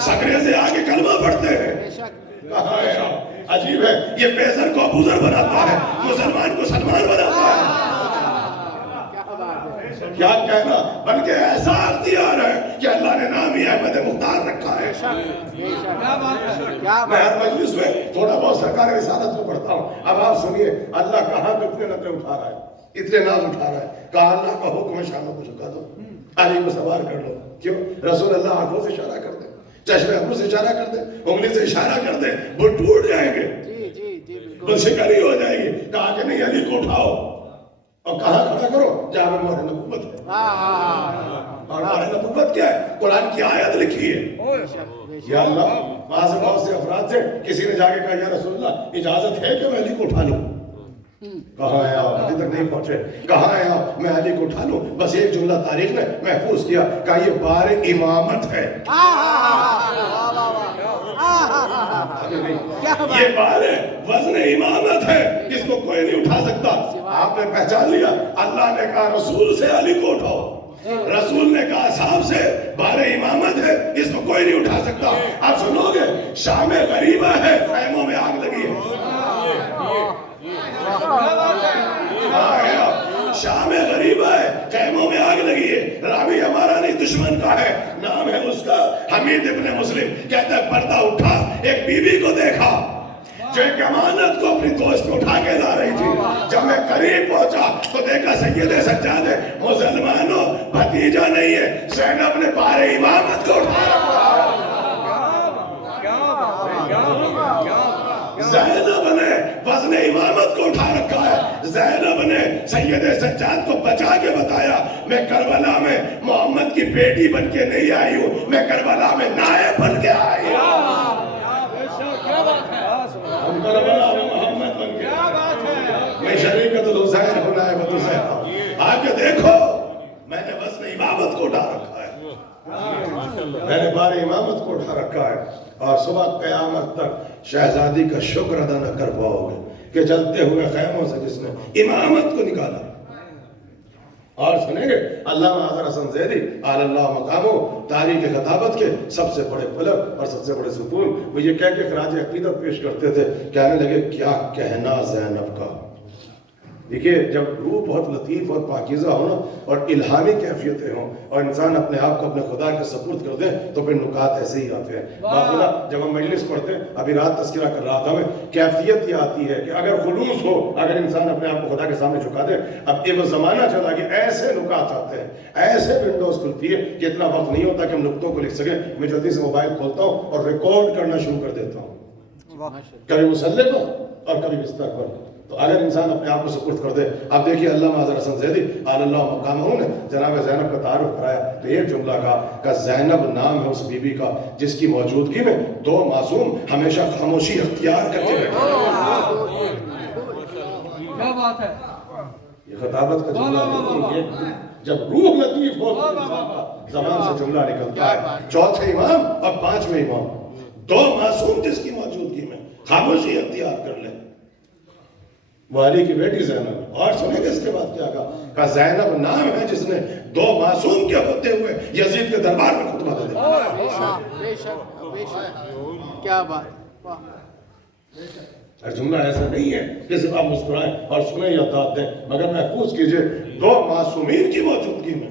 سکرے سے آگے کلمہ پڑھتے ہیں، کہاں ہے آپ، عجیب ہے، یہ بیزر کو ابوذر بناتا ہے، مسلمان کو سلمان بناتا ہے۔ کیا کہنا بلکہ ایسا اختیار ہے کہ اللہ نے نام ہی احمد مختار رکھا ہے. کیا میں ہر مجلس میں تھوڑا بہت سرکار رسالت کو پڑھتا ہوں. اب آپ سنیے اللہ کہاں پہ اتنے نظریں اٹھا رہا ہے, اتنے ناز اٹھا رہا ہے. کہا اللہ کا حکم ہے شانوں کو جھکا دو, علی کو سوار کر لو. کیوں؟ رسول اللہ آنکھوں سے اشارہ کر دیں, چشمے ابرو سے اشارہ کر دیں, انگلی سے اشارہ کر دیں, وہ ٹوٹ جائیں گے, بل شکری ہو جائے گی. کہا کہ نہیں علی کو اٹھاؤ اور کہاں کھڑا کرو جہاں میں مہر نبوت ہے. اور مہر نبوت کیا ہے؟ قرآن کی آیت لکھی ہے. یا اللہ, وہاں سے بہت سے افراد تھے, کسی نے جا کے کہا یا رسول اللہ اجازت ہے کہ میں علی کو اٹھا لوں. کہاں ہے آپ؟ ابھی تک نہیں پہنچے. کہاں ہے آپ؟ میں علی کو اٹھا لوں. بس ایک جملہ تاریخ نے محفوظ کیا, کہا یہ بار امامت ہے. یہ بار وزن امامت ہے, اس کو کوئی نہیں اٹھا سکتا. آپ نے پہچان لیا, اللہ نے کہا رسول سے علی کو اٹھاؤ, رسول نے کہا صاحب سے بار امامت ہے, اس کو کوئی نہیں اٹھا سکتا. آپ سنو گے شام غریبہ ہے, خیموں میں آگ لگی ہے. شام غریبہ ہے, خیموں میں آگ لگی ہے. راوی ہمارا نہیں دشمن کا ہے, نام ہے اس کا حمید ابن مسلم. کہتا ہے پردہ اٹھا, ایک بی بی کو دیکھا جو ایک امانت کو اپنی دوست کو اٹھا کے لا رہی تھی. جب میں قریب پہنچا تو دیکھا سید سجاد ہے, مسلمانوں بھتیجا نہیں ہے, زینب نے بار امامت کو اٹھایا. زینب نے وزن امامت کو اٹھا رکھا ہے. زینب نے سید سجاد کو بچا کے بتایا میں کربلا میں محمد کی بیٹی بن کے نہیں آئی ہوں, میں کربلا میں نائب بن کے آئی ہوں. ہم کربلا میں محمد بن کے میں شریکت الحسین ہونا ہے بدو صاحب. آگے دیکھو میں نے وزن امامت کو اٹھا رکھا ہے, میں نے بار امامت کو اٹھا رکھا ہے. اور صبح قیامت تک شہزادی کا شکر ادا نہ کر پاؤ گے کہ جلتے ہوئے خیموں سے جس نے امامت کو نکالا. اور سنیں گے علامہ اظہر حسن زیدی اعلی اللہ مقامو تاریخ خطابت کے سب سے بڑے پلر اور سب سے بڑے ستون, وہ یہ کہہ کے خراج عقیدت پیش کرتے تھے, کہنے لگے کیا کہنا زینب کا. دیکھیے جب روح بہت لطیف اور پاکیزہ ہونا اور الہامی کیفیتیں ہوں اور انسان اپنے آپ کو اپنے خدا کے سپرد کر دے تو پھر نکات ایسے ہی آتے ہیں. باقی جب ہم مجلس پڑھتے ہیں, ابھی رات تذکرہ کر رہا تھا میں, کیفیت یہ آتی ہے کہ اگر خلوص ہو, اگر انسان اپنے آپ کو خدا کے سامنے جھکا دے. اب ایک زمانہ چلا کہ ایسے نکات آتے ہیں, ایسے ونڈوز کھلتی ہے کہ اتنا وقت نہیں ہوتا کہ ہم نقطوں کو لکھ سکیں. میں جلدی سے موبائل کھولتا ہوں اور ریکارڈ کرنا شروع کر دیتا ہوں, کبھی مسلح پر اور کبھی بستر پر. تو اگر انسان اپنے آپ کو سپرد کر دے. اب دیکھیے علامہ اظہر حسن زیدی اعلی اللہ مقامہ نے جناب زینب کا تعارف کرایا تو ایک جملہ کہا کہ زینب نام ہے اس بی بی کا جس کی موجودگی میں دو معصوم ہمیشہ خاموشی اختیار کرتے رہے. کیا بات ہے, یہ خطابت کا جملہ نہیں, یہ جب روح لطیف ہو زبان سے جملہ نکلتا ہے. چوتھے امام اور پانچویں امام, دو معصوم جس کی موجودگی میں خاموشی اختیار کر لیں. وہ علی کی بیٹی زینب. اور سنیں گے اس کے بعد کیا کہا زینب نام ہے جس نے دو معصوم کے ہوتے ہوئے یزید کے دربار میں خطبہ دے دیا. کیا بات. جملہ ایسا نہیں ہے کہ صرف آپ مسکرائیں اور سنیں یا داد دیں, مگر محفوظ کیجئے دو معصومین کی موجودگی میں,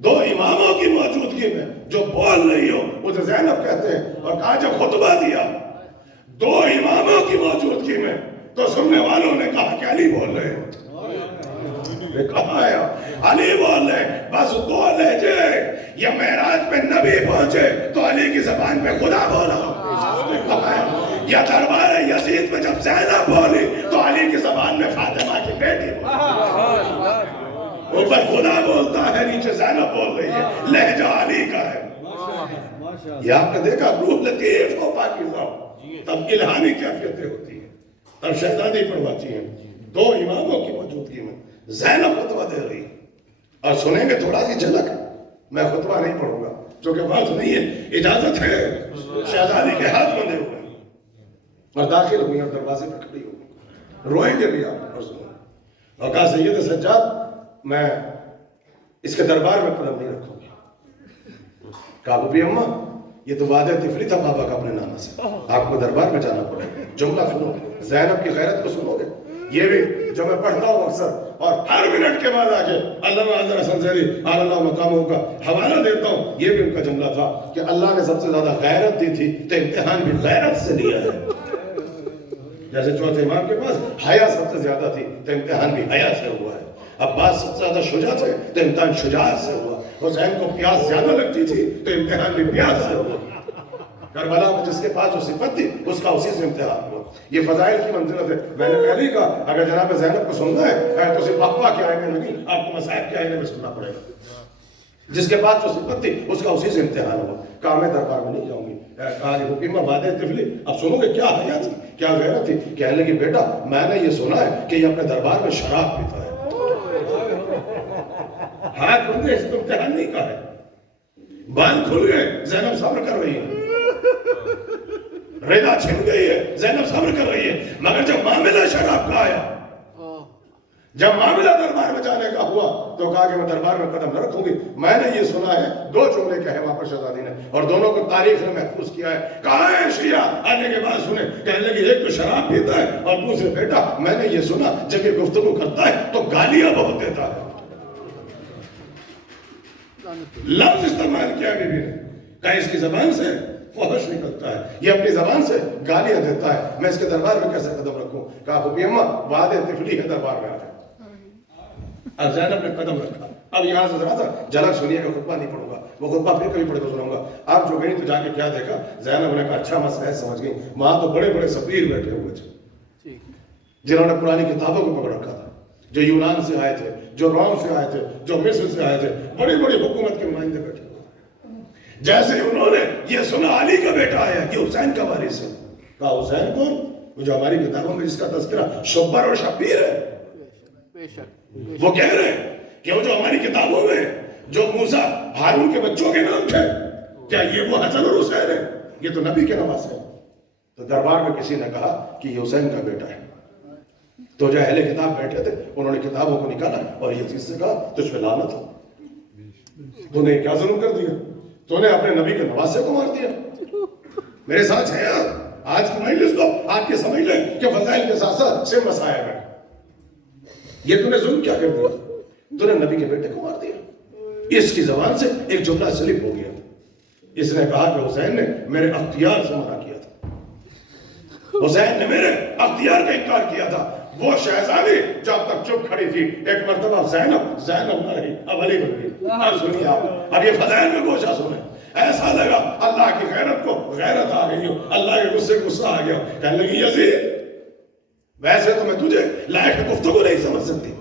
دو اماموں کی موجودگی میں جو بول رہی ہو اسے زینب کہتے ہیں. اور کہا جب خطبہ دیا دو اماموں کی موجودگی میں تو سننے والوں نے کہا کہ علی بول رہے ہیں. کہا ہے علی بول رہے ہیں. بس دو لہجے, یا معراج پہ نبی پہنچے تو علی کی زبان پہ خدا بولا, یا دربار یزید میں جب زینب بولی تو علی کی زبان میں فاطمہ کی بیٹی بولی. اوپر خدا بولتا ہے, نیچے زینب بول رہی ہے, لہجہ علی کا ہے. یہ آپ نے دیکھا روح لطیف ہو پاکیزہ ہو تب الہامی کیفیتیں ہوتی ہیں. اب شہزادی پڑھواتی ہیں دو اماموں کی موجودگی میں زینب خطبہ دے رہی. اور سنیں گے تھوڑا سی جھلک, میں خطبہ نہیں پڑھوں گا چونکہ وقت نہیں ہے, اجازت ہے. شہزادی کے ہاتھ بندھے ہوئے اور داخل ہوئی اور دروازے پر کھڑی ہوئی, روئیں گے بھی آپ. اور سنیں اور کہا سید سجاد میں اس کے دربار میں قدم نہیں رکھوں گی. کہا بھی اماں یہ تو وعدہ طفلی تھا بابا کا اپنے نانا سے, آپ کو دربار میں جانا پڑے. جملہ سنو, زینب کی غیرت کو سنو گے. یہ بھی جو میں پڑھتا ہوں اکثر اور ہر منٹ کے بعد آگے علامہ حضرت حسن زیری اللہ مقاموں کا حوالہ دیتا ہوں، یہ بھی ان کا جملہ تھا کہ اللہ نے سب سے زیادہ غیرت دی تھی تو امتحان بھی غیرت سے لیا ہے. جیسے چوتھے امام کے پاس حیا سب سے زیادہ تھی تو امتحان بھی حیا سے ہوا ہے. عباس سب سے زیادہ شجاع تھے تو امتحان شجاعت سے ہوا. حسین کو پیاس زیادہ لگتی تھی تو امتحان بھی پیاس سے ہوا. کربلا میں جس کے پاس جو صفت تھی اس کا اسی سے امتحان ہوا. یہ فضائل کی منزلت ہے. میں نے پہلے ہی کہا اگر جناب زینب کو سننا ہے تو صرف ابا کے آئینے میں نہیں، آپ کو مصائب کے آئینے میں سننا پڑے گا. جس کے پاس جو صفت تھی اس کا اسی سے امتحان ہوا. کہا میں دربار میں نہیں جاؤں گی. کہا کہ حکیمہ وعدہ طفلی اب سنو گے کیا حیا تھی کیا غیرت تھی. کہنے لگی بیٹا میں نے یہ سنا ہے کہ یہ اپنے دربار میں شراب پیتا ہے. ہاتھ بندے اس کو امتحان نہیں کہا ہے. باندھ کھل گئے، زینب صبر کر رہی ہے، رضا چھن گئی ہے، زینب صبر کر رہی ہے. مگر جب معاملہ شراب کا آیا، جب معاملہ دربار میں جانے کا ہوا تو کہا کہ میں دربار میں قدم نہ رکھوں گی. میں نے یہ سنا ہے، دو جملے کہے وہاں پر شہزادی نے اور دونوں کو تاریخ نے محفوظ کیا ہے. کہا ہے شیعہ آنے کے بعد سنے، کہنے لگی ایک تو شراب پیتا ہے اور دوسرے بیٹا میں نے یہ سنا جب یہ گفتگو کرتا ہے تو گالیاں بہت دیتا ہے. لفظ استعمال کیا بیوی نے، کہا اس کی زبان سے فحش نکلتا ہے، یہ اپنی زبان سے گالیاں دیتا ہے، میں اس کے دربار میں کیسے قدم رکھوں. کہا حبی اماں وعدے طفلی ہے دربار میں آ جائے. اب زینب نے قدم رکھا. اب یہاں سے ذرا سا جھلک سنیے گا، خطبہ نہیں پڑھوں گا، وہ خطبہ پھر کبھی پڑھ کے سناؤں گا. آپ جو گئی تو جا کے کیا دیکھا، زینب نے کہا اچھا مسئلہ سمجھ گئی. وہاں تو بڑے بڑے سفیر بیٹھے ہوئے تھے جنہوں نے پرانی کتابوں کو پکڑ رکھا تھا، جو یونان سے آئے تھے، جو روم سے آئے تھے، جو مصر سے آئے تھے، بڑی بڑی حکومت کے نمائندے بیٹھے ہوئے. جیسے انہوں نے یہ سنا علی کا بیٹا آیا، یہ حسین کا وارث ہے. کہا حسین کون؟ وہ جو ہماری کتابوں میں جس کا تذکرہ شبر اور شبیر ہے. وہ کہہ رہے ہیں کہ وہ جو ہماری کتابوں میں جو موسیٰ ہارون کے بچوں کے نام تھے، کیا یہ وہ حسن اور حسین ہے؟ یہ تو نبی کے نواسے ہیں. تو دربار میں کسی نے کہا کہ یہ حسین کا بیٹا ہے. تو جو اہل کتاب بیٹھے تھے انہوں نے کتابوں کو نکالا اور یہ چیز سے کہا تجھ پہ لعنت ہو، تو نے کیا ظلم کر دیا، تو نے اپنے نبی کے نواسے کو مار دیا. میرے ساتھ ہے آج کی مجلس کو آپ یہ سمجھ لیں کہ فضائل کے ساتھ ساتھ سے مسائب ہے. یہ تو نے ظلم کیا کر دیا، تو نے نبی کے بیٹے کو مار دیا. اس کی زبان سے ایک جملہ سلپ ہو گیا. اس نے کہا کہ حسین نے میرے اختیار سے منع کیا تھا، حسین نے میرے اختیار کا انکار کیا تھا. وہ شہزادی جو اب تک چپ کھڑی تھی ایک مرتبہ زینب نہ رہی، اب علی بن گئی. اب سنیے آپ، اب یہ فضائل میں گوشہ سنیں. ایسا لگا اللہ کی غیرت کو غیرت آ گئی ہو، اللہ کے غصے کو غصہ آ گیا. کہنے لگی یزید ویسے تو میں تجھے لائق گفتگو نہیں سمجھ سکتی،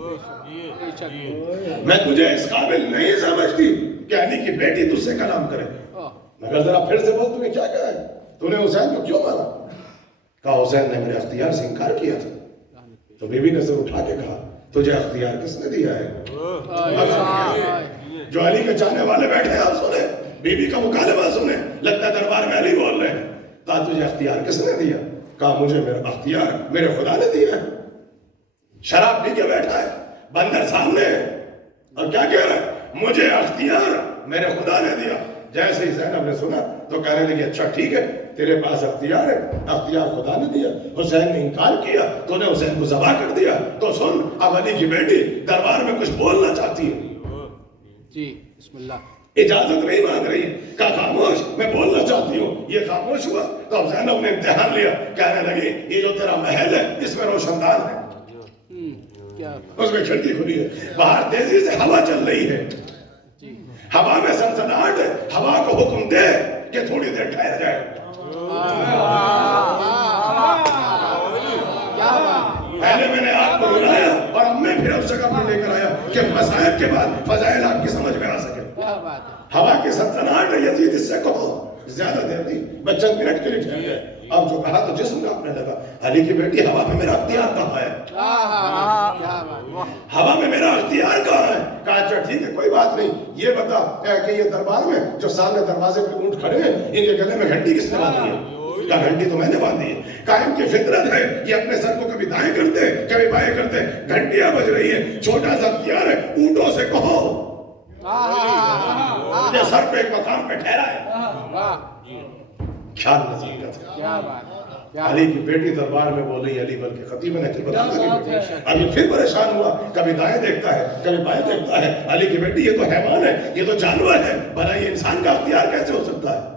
میں تجھے اس قابل نہیں سمجھتی کہ علی کی بیٹی تجھ سے کلام کرے. مگر ذرا پھر سے بول تمہیں کیا کہا ہے، تو نے حسین کو کیوں مارا؟ کہا حسین نے میرے اختیار سے انکار کیا تھا. تو بی بی نے سر اٹھا کے کہا تجھے اختیار کس نے دیا ہے؟ جو علی کے چاہنے والے بیٹھے ہیں آپ سنیں، بی بی کا مکالمہ سنیں، لگتا ہے دربار میں علی بول رہے ہیں. کہا تجھے اختیار کس نے دیا؟ کہا مجھے میرا اختیار میرے خدا نے دیا ہے. شراب پی کے بیٹھا ہے، بندر سامنے ہے اور کیا کہہ رہا ہے، مجھے اختیار میرے خدا نے دیا. جیسے ہی زینب نے سنا تو کہنے لگی اچھا ٹھیک ہے تیرے پاس اختیار ہے، اختیار خدا نے دیا. حسین نے انکار کیا تو نے حسین کو ذبح کر دیا. تو سن اب علی کی بیٹی دربار میں کچھ بولنا چاہتی ہے. جی بسم اللہ. اجازت نہیں مانگ رہی ہے. کہا خاموش میں بولنا چاہتی ہوں. یہ خاموش ہوا تو اب زینب نے امتحان لیا. کہنے لگی یہ جو تیرا محل ہے اس میں روشن دان ہے، اس میں کھڑکی کھلی ہے، باہر تیزی سے ہوا چل رہی ہے، ہوا میں سنسناہٹ ہے. ہوا کو حکم دے کہ تھوڑی دیر ٹھہر جائے. پہلے میں نے آپ کو بلایا اور اب میں پھر اس جگہ پر لے کر آیا کہ مسائل کے بعد فضائل آپ کی سمجھ میں آ سکے. ہوا کی سنسناہٹ ہے یزید، اس سے کہو زیادہ دیر نہیں، میں چند منٹ کے لیے ٹھہر گئے. اب جو کہا تو جسم کانپنے لگا. علی کی بیٹی ہوا میں میرا اختیار کہاں ہے؟ ہوا میں میرا اختیار کہاں ہے؟ کہا اچھا ٹھیک ہے کوئی بات نہیں، یہ بتا کہ یہ دربار میں جو سامنے دروازے پہ اونٹ کھڑے ہیں ان کے گلے میں گھنٹی کس نے باندھی ہے؟ کہا گھنٹی تو میں نے باندھی ہے. کہا ان کی فطرت ہے، یہ اپنے سر کو کبھی دائیں کرتے کبھی بائیں کرتے، گھنٹیاں بج رہی ہیں، چھوٹا سا اختیار ہے، اونٹوں سے کہو یہ سر پہ ایک مقام پہ ٹھہرا ہے. خیال نظر کا تھا. علی کی بیٹی دربار میں بول رہی علی بلکہ خطیب نے بتا دیا ابھی پھر پریشان ہوا کبھی دائیں دیکھتا ہے کبھی بائیں دیکھتا ہے علی کی بیٹی یہ تو حیوان ہے یہ تو جانور ہے بھلا یہ انسان کا اختیار کیسے ہو سکتا ہے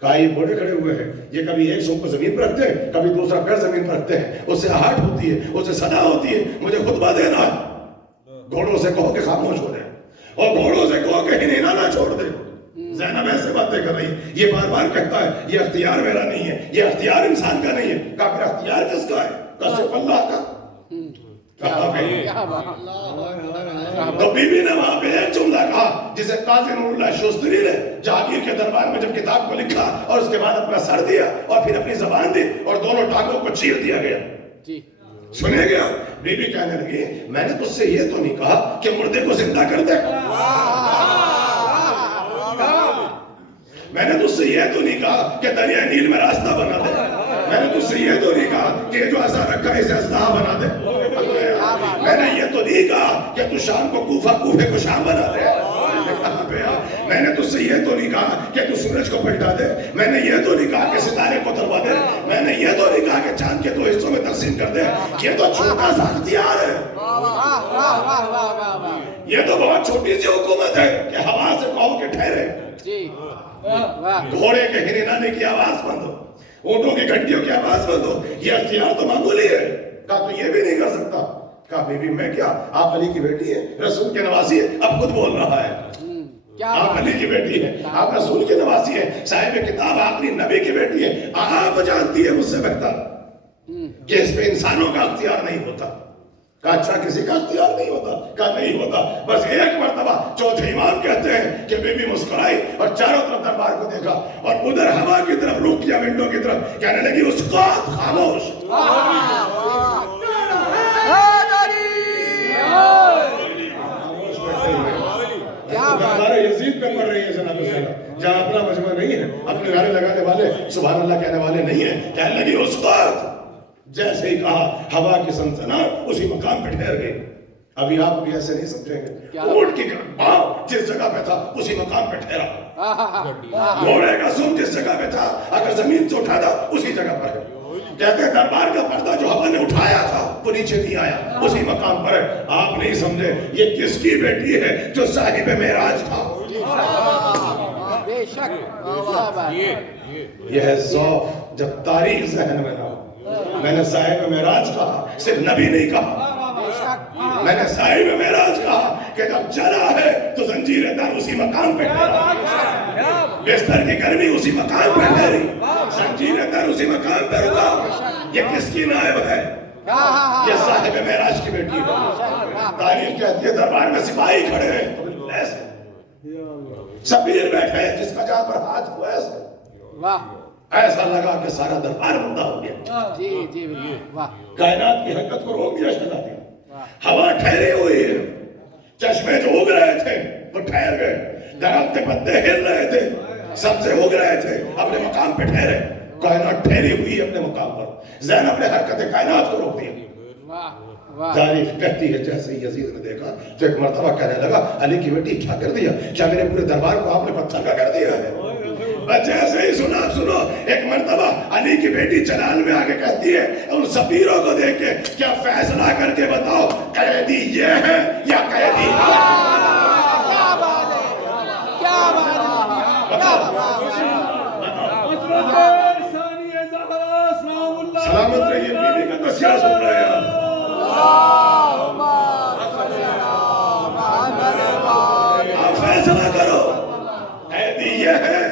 کہا یہ گھوڑے کھڑے ہوئے ہیں یہ کبھی ایک سو کو زمین پر رکھتے ہیں کبھی دوسرا پیر زمین پر رکھتے ہیں اس سے آہٹ ہوتی ہے اس سے صدا ہوتی ہے مجھے خطبہ دینا گھوڑوں سے کہو کہ خاموش ہو جائے اور گھوڑوں سے کہو کہ ہنینا نہ چھوڑ دے زینب ایسے باتیں کر رہی ہے یہ بار بار کہتا ہے یہ اختیار میرا نہیں ہے یہ اختیار انسان کا نہیں ہے کہا پھر اختیار کس کا ہے کشف اللہ کا تو بی بی نے وہاں پہ ایک جملہ کہا جسے قاضی نور اللہ شوستری نے جہانگیر کے دربار میں جب کتاب کو لکھا اور اس کے بعد اپنا سر دیا اور پھر اپنی زبان دی اور دونوں ٹانگوں کو چیر دیا گیا سنے گیا بی بی کہنے لگی میں نے تجھ سے یہ تو نہیں کہا کہ مردے کو زندہ کر دے میں نے تجھ سے یہ تو نہیں کہا کہ دریائے نیل میں راستہ بنا دے میں نے تجھ سے یہ تو نہیں کہا کہ یہ جو ایسا رکھا ہے اسے اسلحہ بنا دے میں نے یہ تو نہیں کہا کہ تو شام کو کوفہ کوفے کو شام بنا دے میں نے تجھ سے یہ تو نہیں کہا کہ تو سورج کو پلٹا دے میں نے یہ تو نہیں کہا کہ ستارے کو دبا دے میں نے یہ تو نہیں کہا کہ چاند کے 2 حصوں میں تقسیم کر دے یہ تو چھوٹا سا اختیار ہے یہ تو بہت چھوٹی سی حکومت ہے کہ ہوا سے کہو کہ ٹھہرے گھوڑے کے ہنینانے کی آواز بند ہو اونٹوں کی گھنٹیوں کی آواز بند ہو یہ اختیار تو معمولی ہے کہا تو یہ بھی نہیں کر سکتا کہا بی بی میں کیا آپ علی کی بیٹی ہے رسول کے نواسی ہے اب خود بول رہا ہے آپ علی کی بیٹی ہے آپ رسول کے نواسی ہے صاحب کتاب آخری نبی کی بیٹی ہے آپ جانتی ہے مجھ سے بہتر کہ اس پہ انسانوں کا اختیار نہیں ہوتا کہا اچھا کسی کا اختیار نہیں ہوتا کہا نہیں ہوتا بس ایک مرتبہ چوتھے امام کہتے ہیں کہ بی بی مسکرائی اور چاروں طرف دربار کو دیکھا اور ادھر ہوا کی طرف رخ کیا ونڈو کی طرف کہنے لگی اس کو خاموش دربار یزید پہ پڑھ رہی ہے جناب زینب جہاں اپنا مجمع نہیں ہے اپنے نعرے لگانے والے سبحان اللہ کہنے والے نہیں ہیں کہنے لگی اس وقت جیسے ہی کہا ہوا کی سنسناہٹ اسی مقام پہ ٹھہر گئی ابھی آپ بھی ایسے نہیں سمجھیں گے اونٹ کی پاؤں جس جگہ پہ تھا اسی مقام پہ ٹھہرا گھوڑے کا سر جس جگہ پہ تھا اگر زمین سے اٹھا تھا اسی جگہ پر ہے کہتے ہیں دربار کا پردہ جو ہوا نے اٹھایا تھا وہ نیچے نہیں آیا اسی مقام پر ہے آپ نہیں سمجھے یہ کس کی بیٹی ہے جو صاحب معراج تھا بے شک یہ ہے ذوق جب تاریخ ذہن میں نہ ہو میں نے صاحب معراج کہا صرف نبی نہیں کہا میں نے صاحب معراج کہا کہ جب چلا ہے تو زنجیر در اسی مقام پہ ٹھہرا بستر کی گرمی اسی مقام پہ ٹھہری زنجیر در اسی مقام پہ رکا یہ کس کی نائب ہے یہ صاحب معراج کی بیٹی ہے تاریخ کہتی ہے دربار میں سپاہی کھڑے ہیں ایسے سفیر بیٹھے ہیں جس کا جہاں پر ہاتھ ہوا ایسے ایسا لگا کہ سارا دربار مردہ ہو گیا کائنات کی حرکت کو روک دیا شہزادی ہوا ٹھہری ہوئی ہے چشمے جو اگ رہے تھے وہ ٹھہر گئے درخت کے پتے ہل رہے تھے سبزے اگ رہے تھے اپنے مقام پہ ٹھہرے کائنات ٹھہری ہوئی اپنے مقام پر زینب نے حرکت کائنات کو روک دیا تاریخ کہتی ہے جیسے یزید نے دیکھا تو ایک مرتبہ کہنے لگا علی کی بیٹی کیا کر دیا کیا میرے پورے دربار کو آپ نے پتھر کا کر دیا ہے جیسے ہی سنو ایک مرتبہ علی کی بیٹی چلال میں آگے کہتی ہے ان سفیروں کو دیکھ کے کیا فیصلہ کر کے بتاؤ قیدی یہ ہے یا قیدی سلامت رہیے بیوی کا تذکرہ سن رہے ہیں آپ فیصلہ کرو قیدی یہ ہے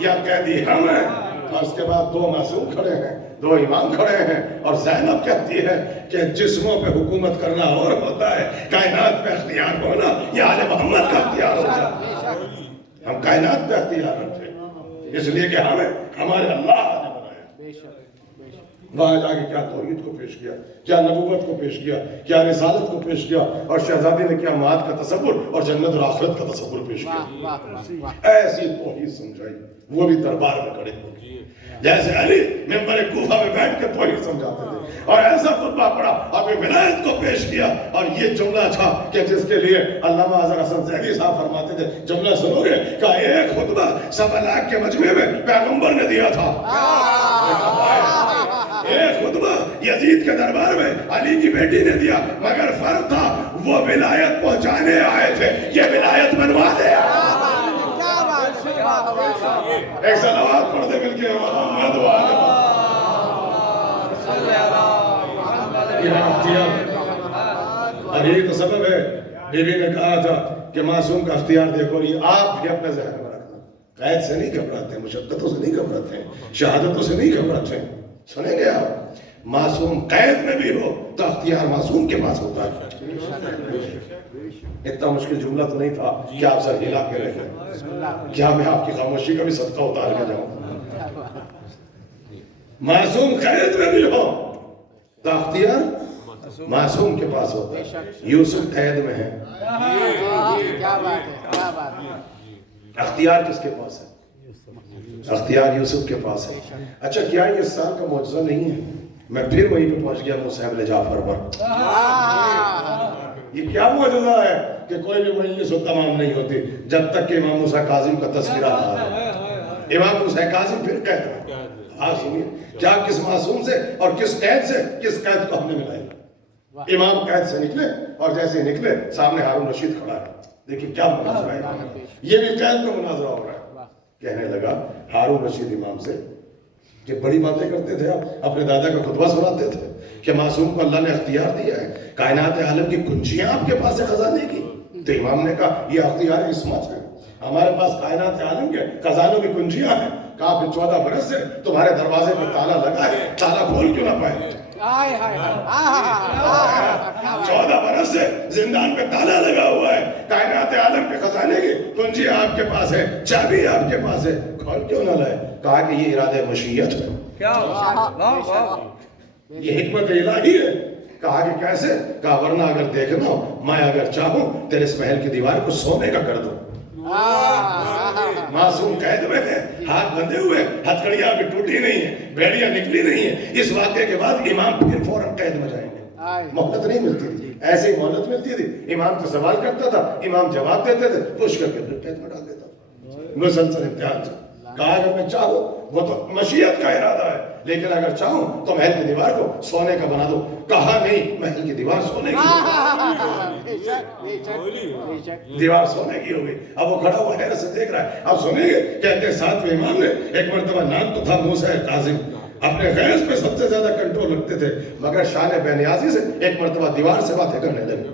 یا قیدی ہم ہیں اور اس کے بعد 2 معصوم کھڑے ہیں 2 امام کھڑے ہیں اور زینب کہتی ہے کہ جسموں پہ حکومت کرنا اور ہوتا ہے کائنات پہ اختیار ہونا یہ آل محمد کا اختیار ہوتا ہے ہم کائنات پہ اختیار رکھتے ہیں اس لیے کہ ہمیں ہمارے اللہ نے بنایا وہاں جا کے کیا توحید کو پیش کیا، کیا نبوت کو پیش کیا، کیا رسالت کو پیش کیا، اور شہزادی نے کیا موت کا تصور اور جنت اور آخرت کا تصور پیش کیا۔ ایسی توحید سمجھائی، وہ بھی دربار میں کھڑے ہو گئے، جیسے علی ممبر کوفہ میں بیٹھ کے توحید سمجھاتے تھے، اور ایسا خطبہ پڑھا، اپنی ولایت کو پیش کیا، اور یہ جملہ تھا کہ جس کے لیے علامہ اظہر حسن زیدی صاحب فرماتے تھے، جملہ سنو گے کہ ایک خطبہ 7 لاکھ کے مجمع میں پیغمبر نے دیا تھا، ایک خطبہ یزید کے دربار میں علی کی بیٹی نے دیا، مگر فرق تھا وہ ولایت پہنچانے آئے تھے، یہ ولایت منوا دے۔ ایک صلوات پڑھ دے مل کے محمد یہ اختیار، اور یہی تو سبب ہے بی بی نے کہا تھا کہ معصوم کا اختیار دیکھو، یہ آپ بھی اپنے ذہن میں رکھنا، قید سے نہیں گھبراتے ہیں، مشقتوں سے نہیں گھبراتے ہیں، شہادتوں سے نہیں گھبراتے ہیں۔ سنیں گے آپ، معصوم قید میں بھی ہو تو اختیار معصوم کے پاس ہوتا ہے۔ اتنا مشکل جملہ تو نہیں تھا کہ آپ سر ہلا کے رہ گئے، کیا میں آپ کی خاموشی کا بھی صدقہ اتار کے جاؤں؟ معصوم قید میں بھی ہو تو اختیار معصوم کے پاس ہوتا ہے۔ یوسف قید میں ہے، کیا بات ہے، کیا بات ہے، اختیار کس کے پاس ہے؟ اختیار یوسف کے پاس ہے۔ اچھا کیا یہ اس سال کا معجزہ نہیں ہے؟ میں پھر وہیں پہ پہنچ گیا موسیٰ ابن جعفر پر۔ یہ کیا معجزہ ہے کہ کوئی بھی مجلس تمام نہیں ہوتی جب تک کہ امام موسیٰ کاظم کا تذکرہ نہ ہو۔ امام موسیٰ کاظم پھر کہتا ہے، ہاں سنیے، کیا کس معصوم سے اور کس قید سے، کس قید کو ہم نے ملایا؟ امام قید سے نکلے اور جیسے نکلے سامنے ہارون رشید کھڑا ہے، دیکھیں کیا مناظرہ ہے، یہ بھی قید کا مناظرہ ہو رہا ہے۔ کہنے لگا ہارون رشید امام سے کہ بڑی باتیں کرتے تھے آپ، اپنے دادا کا خطبہ سناتے تھے کہ معصوم کو اللہ نے اختیار دیا ہے، کائنات عالم کی کنجیاں آپ کے پاس ہے خزانے کی، تو امام نے کہا یہ اختیار عصمت ہے، ہمارے پاس کائنات عالم کے خزانوں کی کنجیاں ہیں، کہا پھر 14 برس سے تمہارے دروازے پہ تالا لگا ہے، تالا کھول کیوں نہ پائے؟ 14 برس سے زندان پہ تالا لگا ہوا ہے، کائنات عالم کے خزانے کی کنجی آپ کے پاس ہے، چابی آپ کے پاس ہے، کھول کیوں نہ لائے؟ کہا کہ یہ ارادہ مشیت ہے، یہ حکمت الہی ہے۔ کہا کہ کیسے؟ کہا ورنہ اگر دیکھنا ہو میں اگر چاہوں تیرے اس محل کی دیوار کو سونے کا کر دوں۔ معصوم قید میں ہے، ہاتھ بندھے ہوئے، ہتھکڑیاں ابھی ٹوٹی نہیں ہیں، بیڑیاں نکلی نہیں ہیں، اس واقعے کے بعد امام پھر فوراً قید میں جائیں گے، مہلت نہیں ملتی تھی، ایسے ہی مہلت ملتی تھی، امام سے سوال کرتا تھا، امام جواب دیتے تھے، خوش کر کے پھر قید میں ڈال دیتا، مسلسل امتحان تھا۔ کہا اگر میں چاہوں، وہ تو مشیت کا ارادہ ہے، لیکن اگر چاہوں تو محل کی دیوار کو سونے کا بنا دو۔ کہا نہیں، محل کی دیوار سونے کی دیوار سونے کی ہوگی۔ اب وہ کھڑا ہوا حیرت سے دیکھ رہا ہے۔ اب سنیں گے کہتے ساتویں امام نے ایک مرتبہ نام تو تھا موسیٰ کاظم، اپنے غیظ پہ سب سے زیادہ کنٹرول رکھتے تھے، مگر شان بے نیازی سے ایک مرتبہ دیوار سے باتیں کرنے لگے،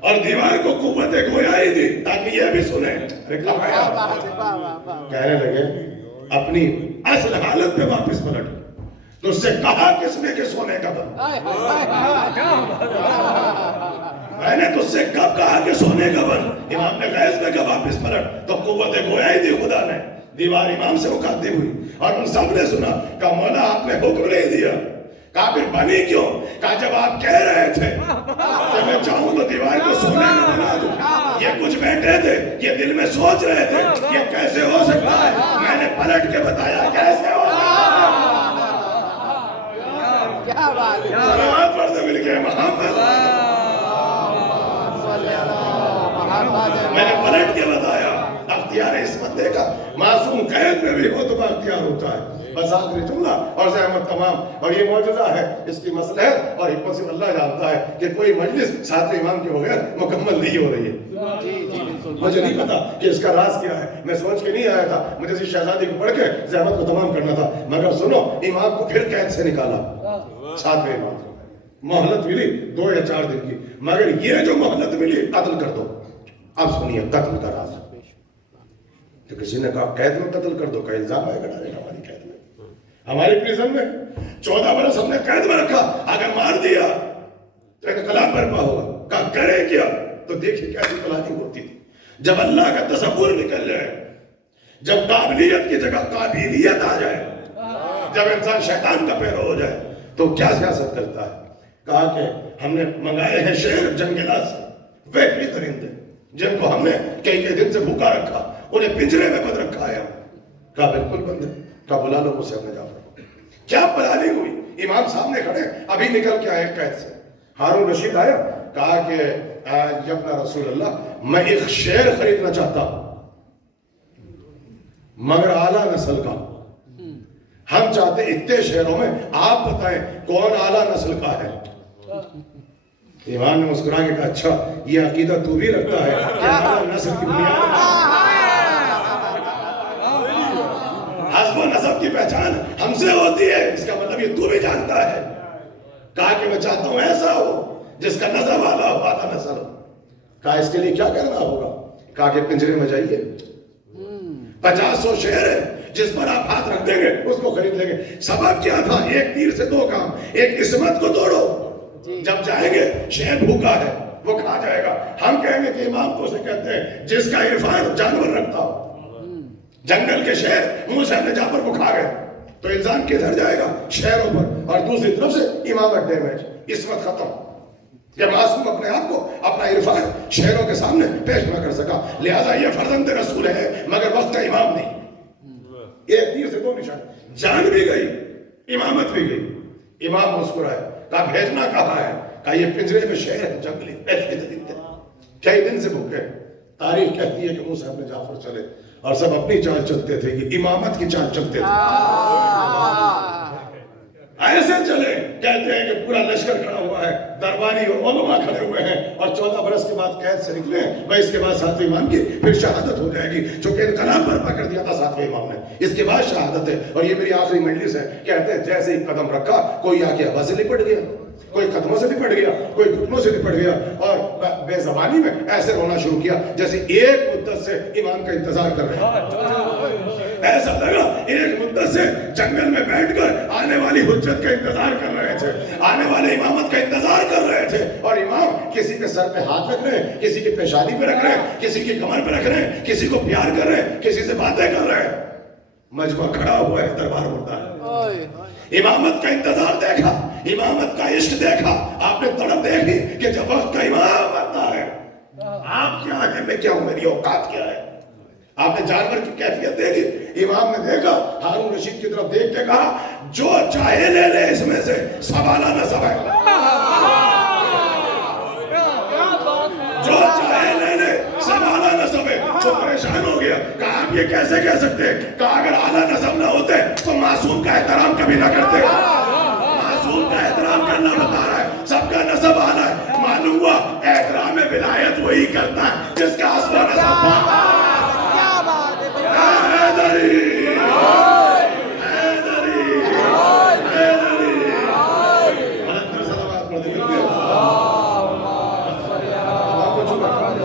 اور دیوار کو قوت گویائی دی تاکہ یہ بھی سنیں۔ کہنے لگے اپنی اصل حالت پہ واپس پلٹ، تو اس سے کہا کس نے کہ سونے کا بن؟ میں نے تجھ سے کب کہا کہ سونے کا بن؟ امام نے غیظ میں کہا واپس پلٹ، تو قوت گویائی دی خدا نے، دیوار امام سے مخاطب ہوئی، اور ان سب نے سنا کہ مولا آپ نے حکم نہیں دیا۔ کہا پھر بنی کیوں؟ کہا جب آپ کہہ رہے تھے کہ میں چاہوں تو دیوار کو سونے کا بنا دوں، یہ کچھ بیٹھے تھے، یہ دل میں سوچ رہے تھے یہ کیسے ہو سکتا ہے، میں نے پلٹ کے بتایا کیسے ہو سکتا ہے۔ صلوات پڑھ دے مل کے محمد، میں نے پلٹ کے بتایا۔ اختیار عصمت دے گا، معصوم قید میں بھی ہو تو اختیار ہوتا ہے۔ بس آخری جملہ اور زحمت تمام، اور یہ معجزہ ہے، اس کی مصلحت اور حکمت صرف اللہ جانتا ہے کہ کوئی مجلس ساتویں امام کے بغیر مکمل نہیں ہو رہی ہے۔ مجھے نہیں پتا کہ اس کا راز کیا ہے، میں سوچ کے نہیں آیا تھا، مجھے اس شہزادی کو پڑھ کے زحمت کو تمام کرنا تھا، مگر سنو امام کو پھر قید سے نکالا، ساتویں امام کو مہلت ملی 2 یا 4 دن کی، مگر یہ جو مہلت ملی قتل کر دو۔ اب سنیے قتل کا راز، تو کسی نے کہا قید میں قتل کر دو، کا الزام آئے گا ڈالے گا ہماری قید میں، ہماری پریزن میں 14 برس ہم نے قید میں رکھا، اگر مار دیا تو انقلاب برپا ہوگا۔ کہا کرے کیا؟ تو دیکھیں کیسی پلاننگ ہوتی تھی، جب اللہ کا تصور نکل جائے، جب قابلیت کی جگہ قابلیت آ جائے، جب انسان شیطان کا پیرو ہو جائے تو کیا سیاست کرتا ہے. کہا کہ ہم نے منگائے ہیں شیر جنگلات سے وحشی درندے جن کو ہم نے کئی دن سے بھوکا رکھا, انہیں پنجرے میں بند رکھا ہے. کہا بالکل بند ہے. کہا بلا لو موسیٰ ابن جعفر. کیا پلاننگ ہوئی, امام سامنے کھڑے, ابھی نکل کے آئے قید سے. ہارون رشید آیا, کہا کہ ابن رسول اللہ میں ایک شیر خریدنا چاہتا ہوں مگر اعلیٰ نسل کا. ہم چاہتے اتنے شہروں میں آپ بتائیں کون اعلیٰ نسل کا ہے. امام نے مسکرا کے کہا اچھا یہ عقیدہ تو بھی رکھتا ہے کہ اعلیٰ نسل کی بنیاد حسب و نسب کی پہچان ہم سے ہوتی ہے, اس کا مطلب یہ تو بھی جانتا ہے. کہا کہ میں چاہتا ہوں ایسا ہو جس کا نسب اعلیٰ ہو, اعلیٰ نسل ہو. کہا اس کے لیے کیا کرنا ہوگا. کہا کہ پنجرے میں جائیے, 50 شہر ہے جس پر آپ ہاتھ رکھ دیں گے اس کو خرید لیں گے. سبب کیا تھا, ایک تیر سے 2 کام. ایک عصمت کو توڑو, جب جائیں گے شہر بھوکا ہے وہ کھا جائے گا. ہم کہیں گے کہ امام کو سے کہتے ہیں جس کا عرفان جانور رکھتا ہو. جنگل کے شہر موسیٰ ابن جعفر کو کھا گئے تو انسان کدھر جائے گا, شہروں پر. اور دوسری طرف سے امامت ڈیمیج, عصمت ختم. کہ معصوم اپنے آپ کو اپنا عرفان شہروں کے سامنے پیش نہ کر سکا. لہذا یہ فرزند رسول ہے مگر وقت کا امام نہیں. ایک تیر سے 2 نشان, جان بھی گئی امامت بھی گئی. امام مسکرائے, کہا بھیجنا کہا ہے. کہا یہ پنجرے میں شہر ہے جنگلی کئی دن سے بھوکے. تاریخ کہتی ہے کہ موسیٰ ابن جعفر چلے اور سب اپنی چال چلتے تھے, یہ امامت کی چال چلتے تھے. ایسے چلے, کہتے ہیں کہ پورا لشکر کھڑا ہوا ہے, درباری اور علماء کھڑے ہوئے ہیں, اور 14 برس کے بعد قید سے نکلے ہیں. بھائی اس کے بعد 7ویں امام کی پھر شہادت ہو جائے گی, چونکہ انقلاب برپا کر دیا تھا 7ویں امام نے. اس کے بعد شہادت ہے اور یہ میری آخری مجلس ہے. کہتے ہیں جیسے ہی قدم رکھا کوئی آ کے ہوا سے لپٹ گیا, کوئی قدموں سے لپٹ گیا, کوئی گھٹنوں سے لپٹ گیا, اور بے زبانی میں ایسے رونا شروع کیا جیسے ایک مدت سے امام کا انتظار کر رہے ہیں. ایسا لگا ایک مدت سے جنگل میں بیٹھ کر آنے والی حجت کا انتظار کر رہے تھے, آنے والے امامت کا انتظار کر رہے تھے. اور امام کسی کے سر پہ ہاتھ رکھ رہے ہیں, کسی کی پیشانی پہ رکھ رہے ہیں, کسی کی کمر پہ رکھ رہے ہیں, کسی کو پیار کر رہے ہیں, کسی سے باتیں کر رہے ہیں. مجمع کھڑا ہوا ہے, دربار ہوتا ہے. امامت کا انتظار دیکھا, امامت کا عشق دیکھا, آپ نے تڑپ دیکھی کہ جب وقت کا امام آتا ہے آپ کیا ہے, میں کیا ہوں, میری اوقات کیا ہے. آپ نے جانور کی کیفیت دیکھی. امام نے دیکھا, ہارون رشید کی طرف دیکھ کے کہا جو چاہے لے لے اس میں سے, سب اعلیٰ نسب ہے. جو چاہے لے لے, سب اعلیٰ نسب ہے. تو پریشان ہو گیا, کہا آپ یہ کیسے کہہ سکتے ہیں. کہا اگر اعلیٰ نسب نہ ہوتے تو معصوم کا احترام کبھی نہ کرتے. معصوم کا احترام کرنا بتا رہا ہے, سب کا نسب اعلیٰ ہے. معلوم ہوا احترام ولایت وہی کرتا ہے جس کا حسب و نسب.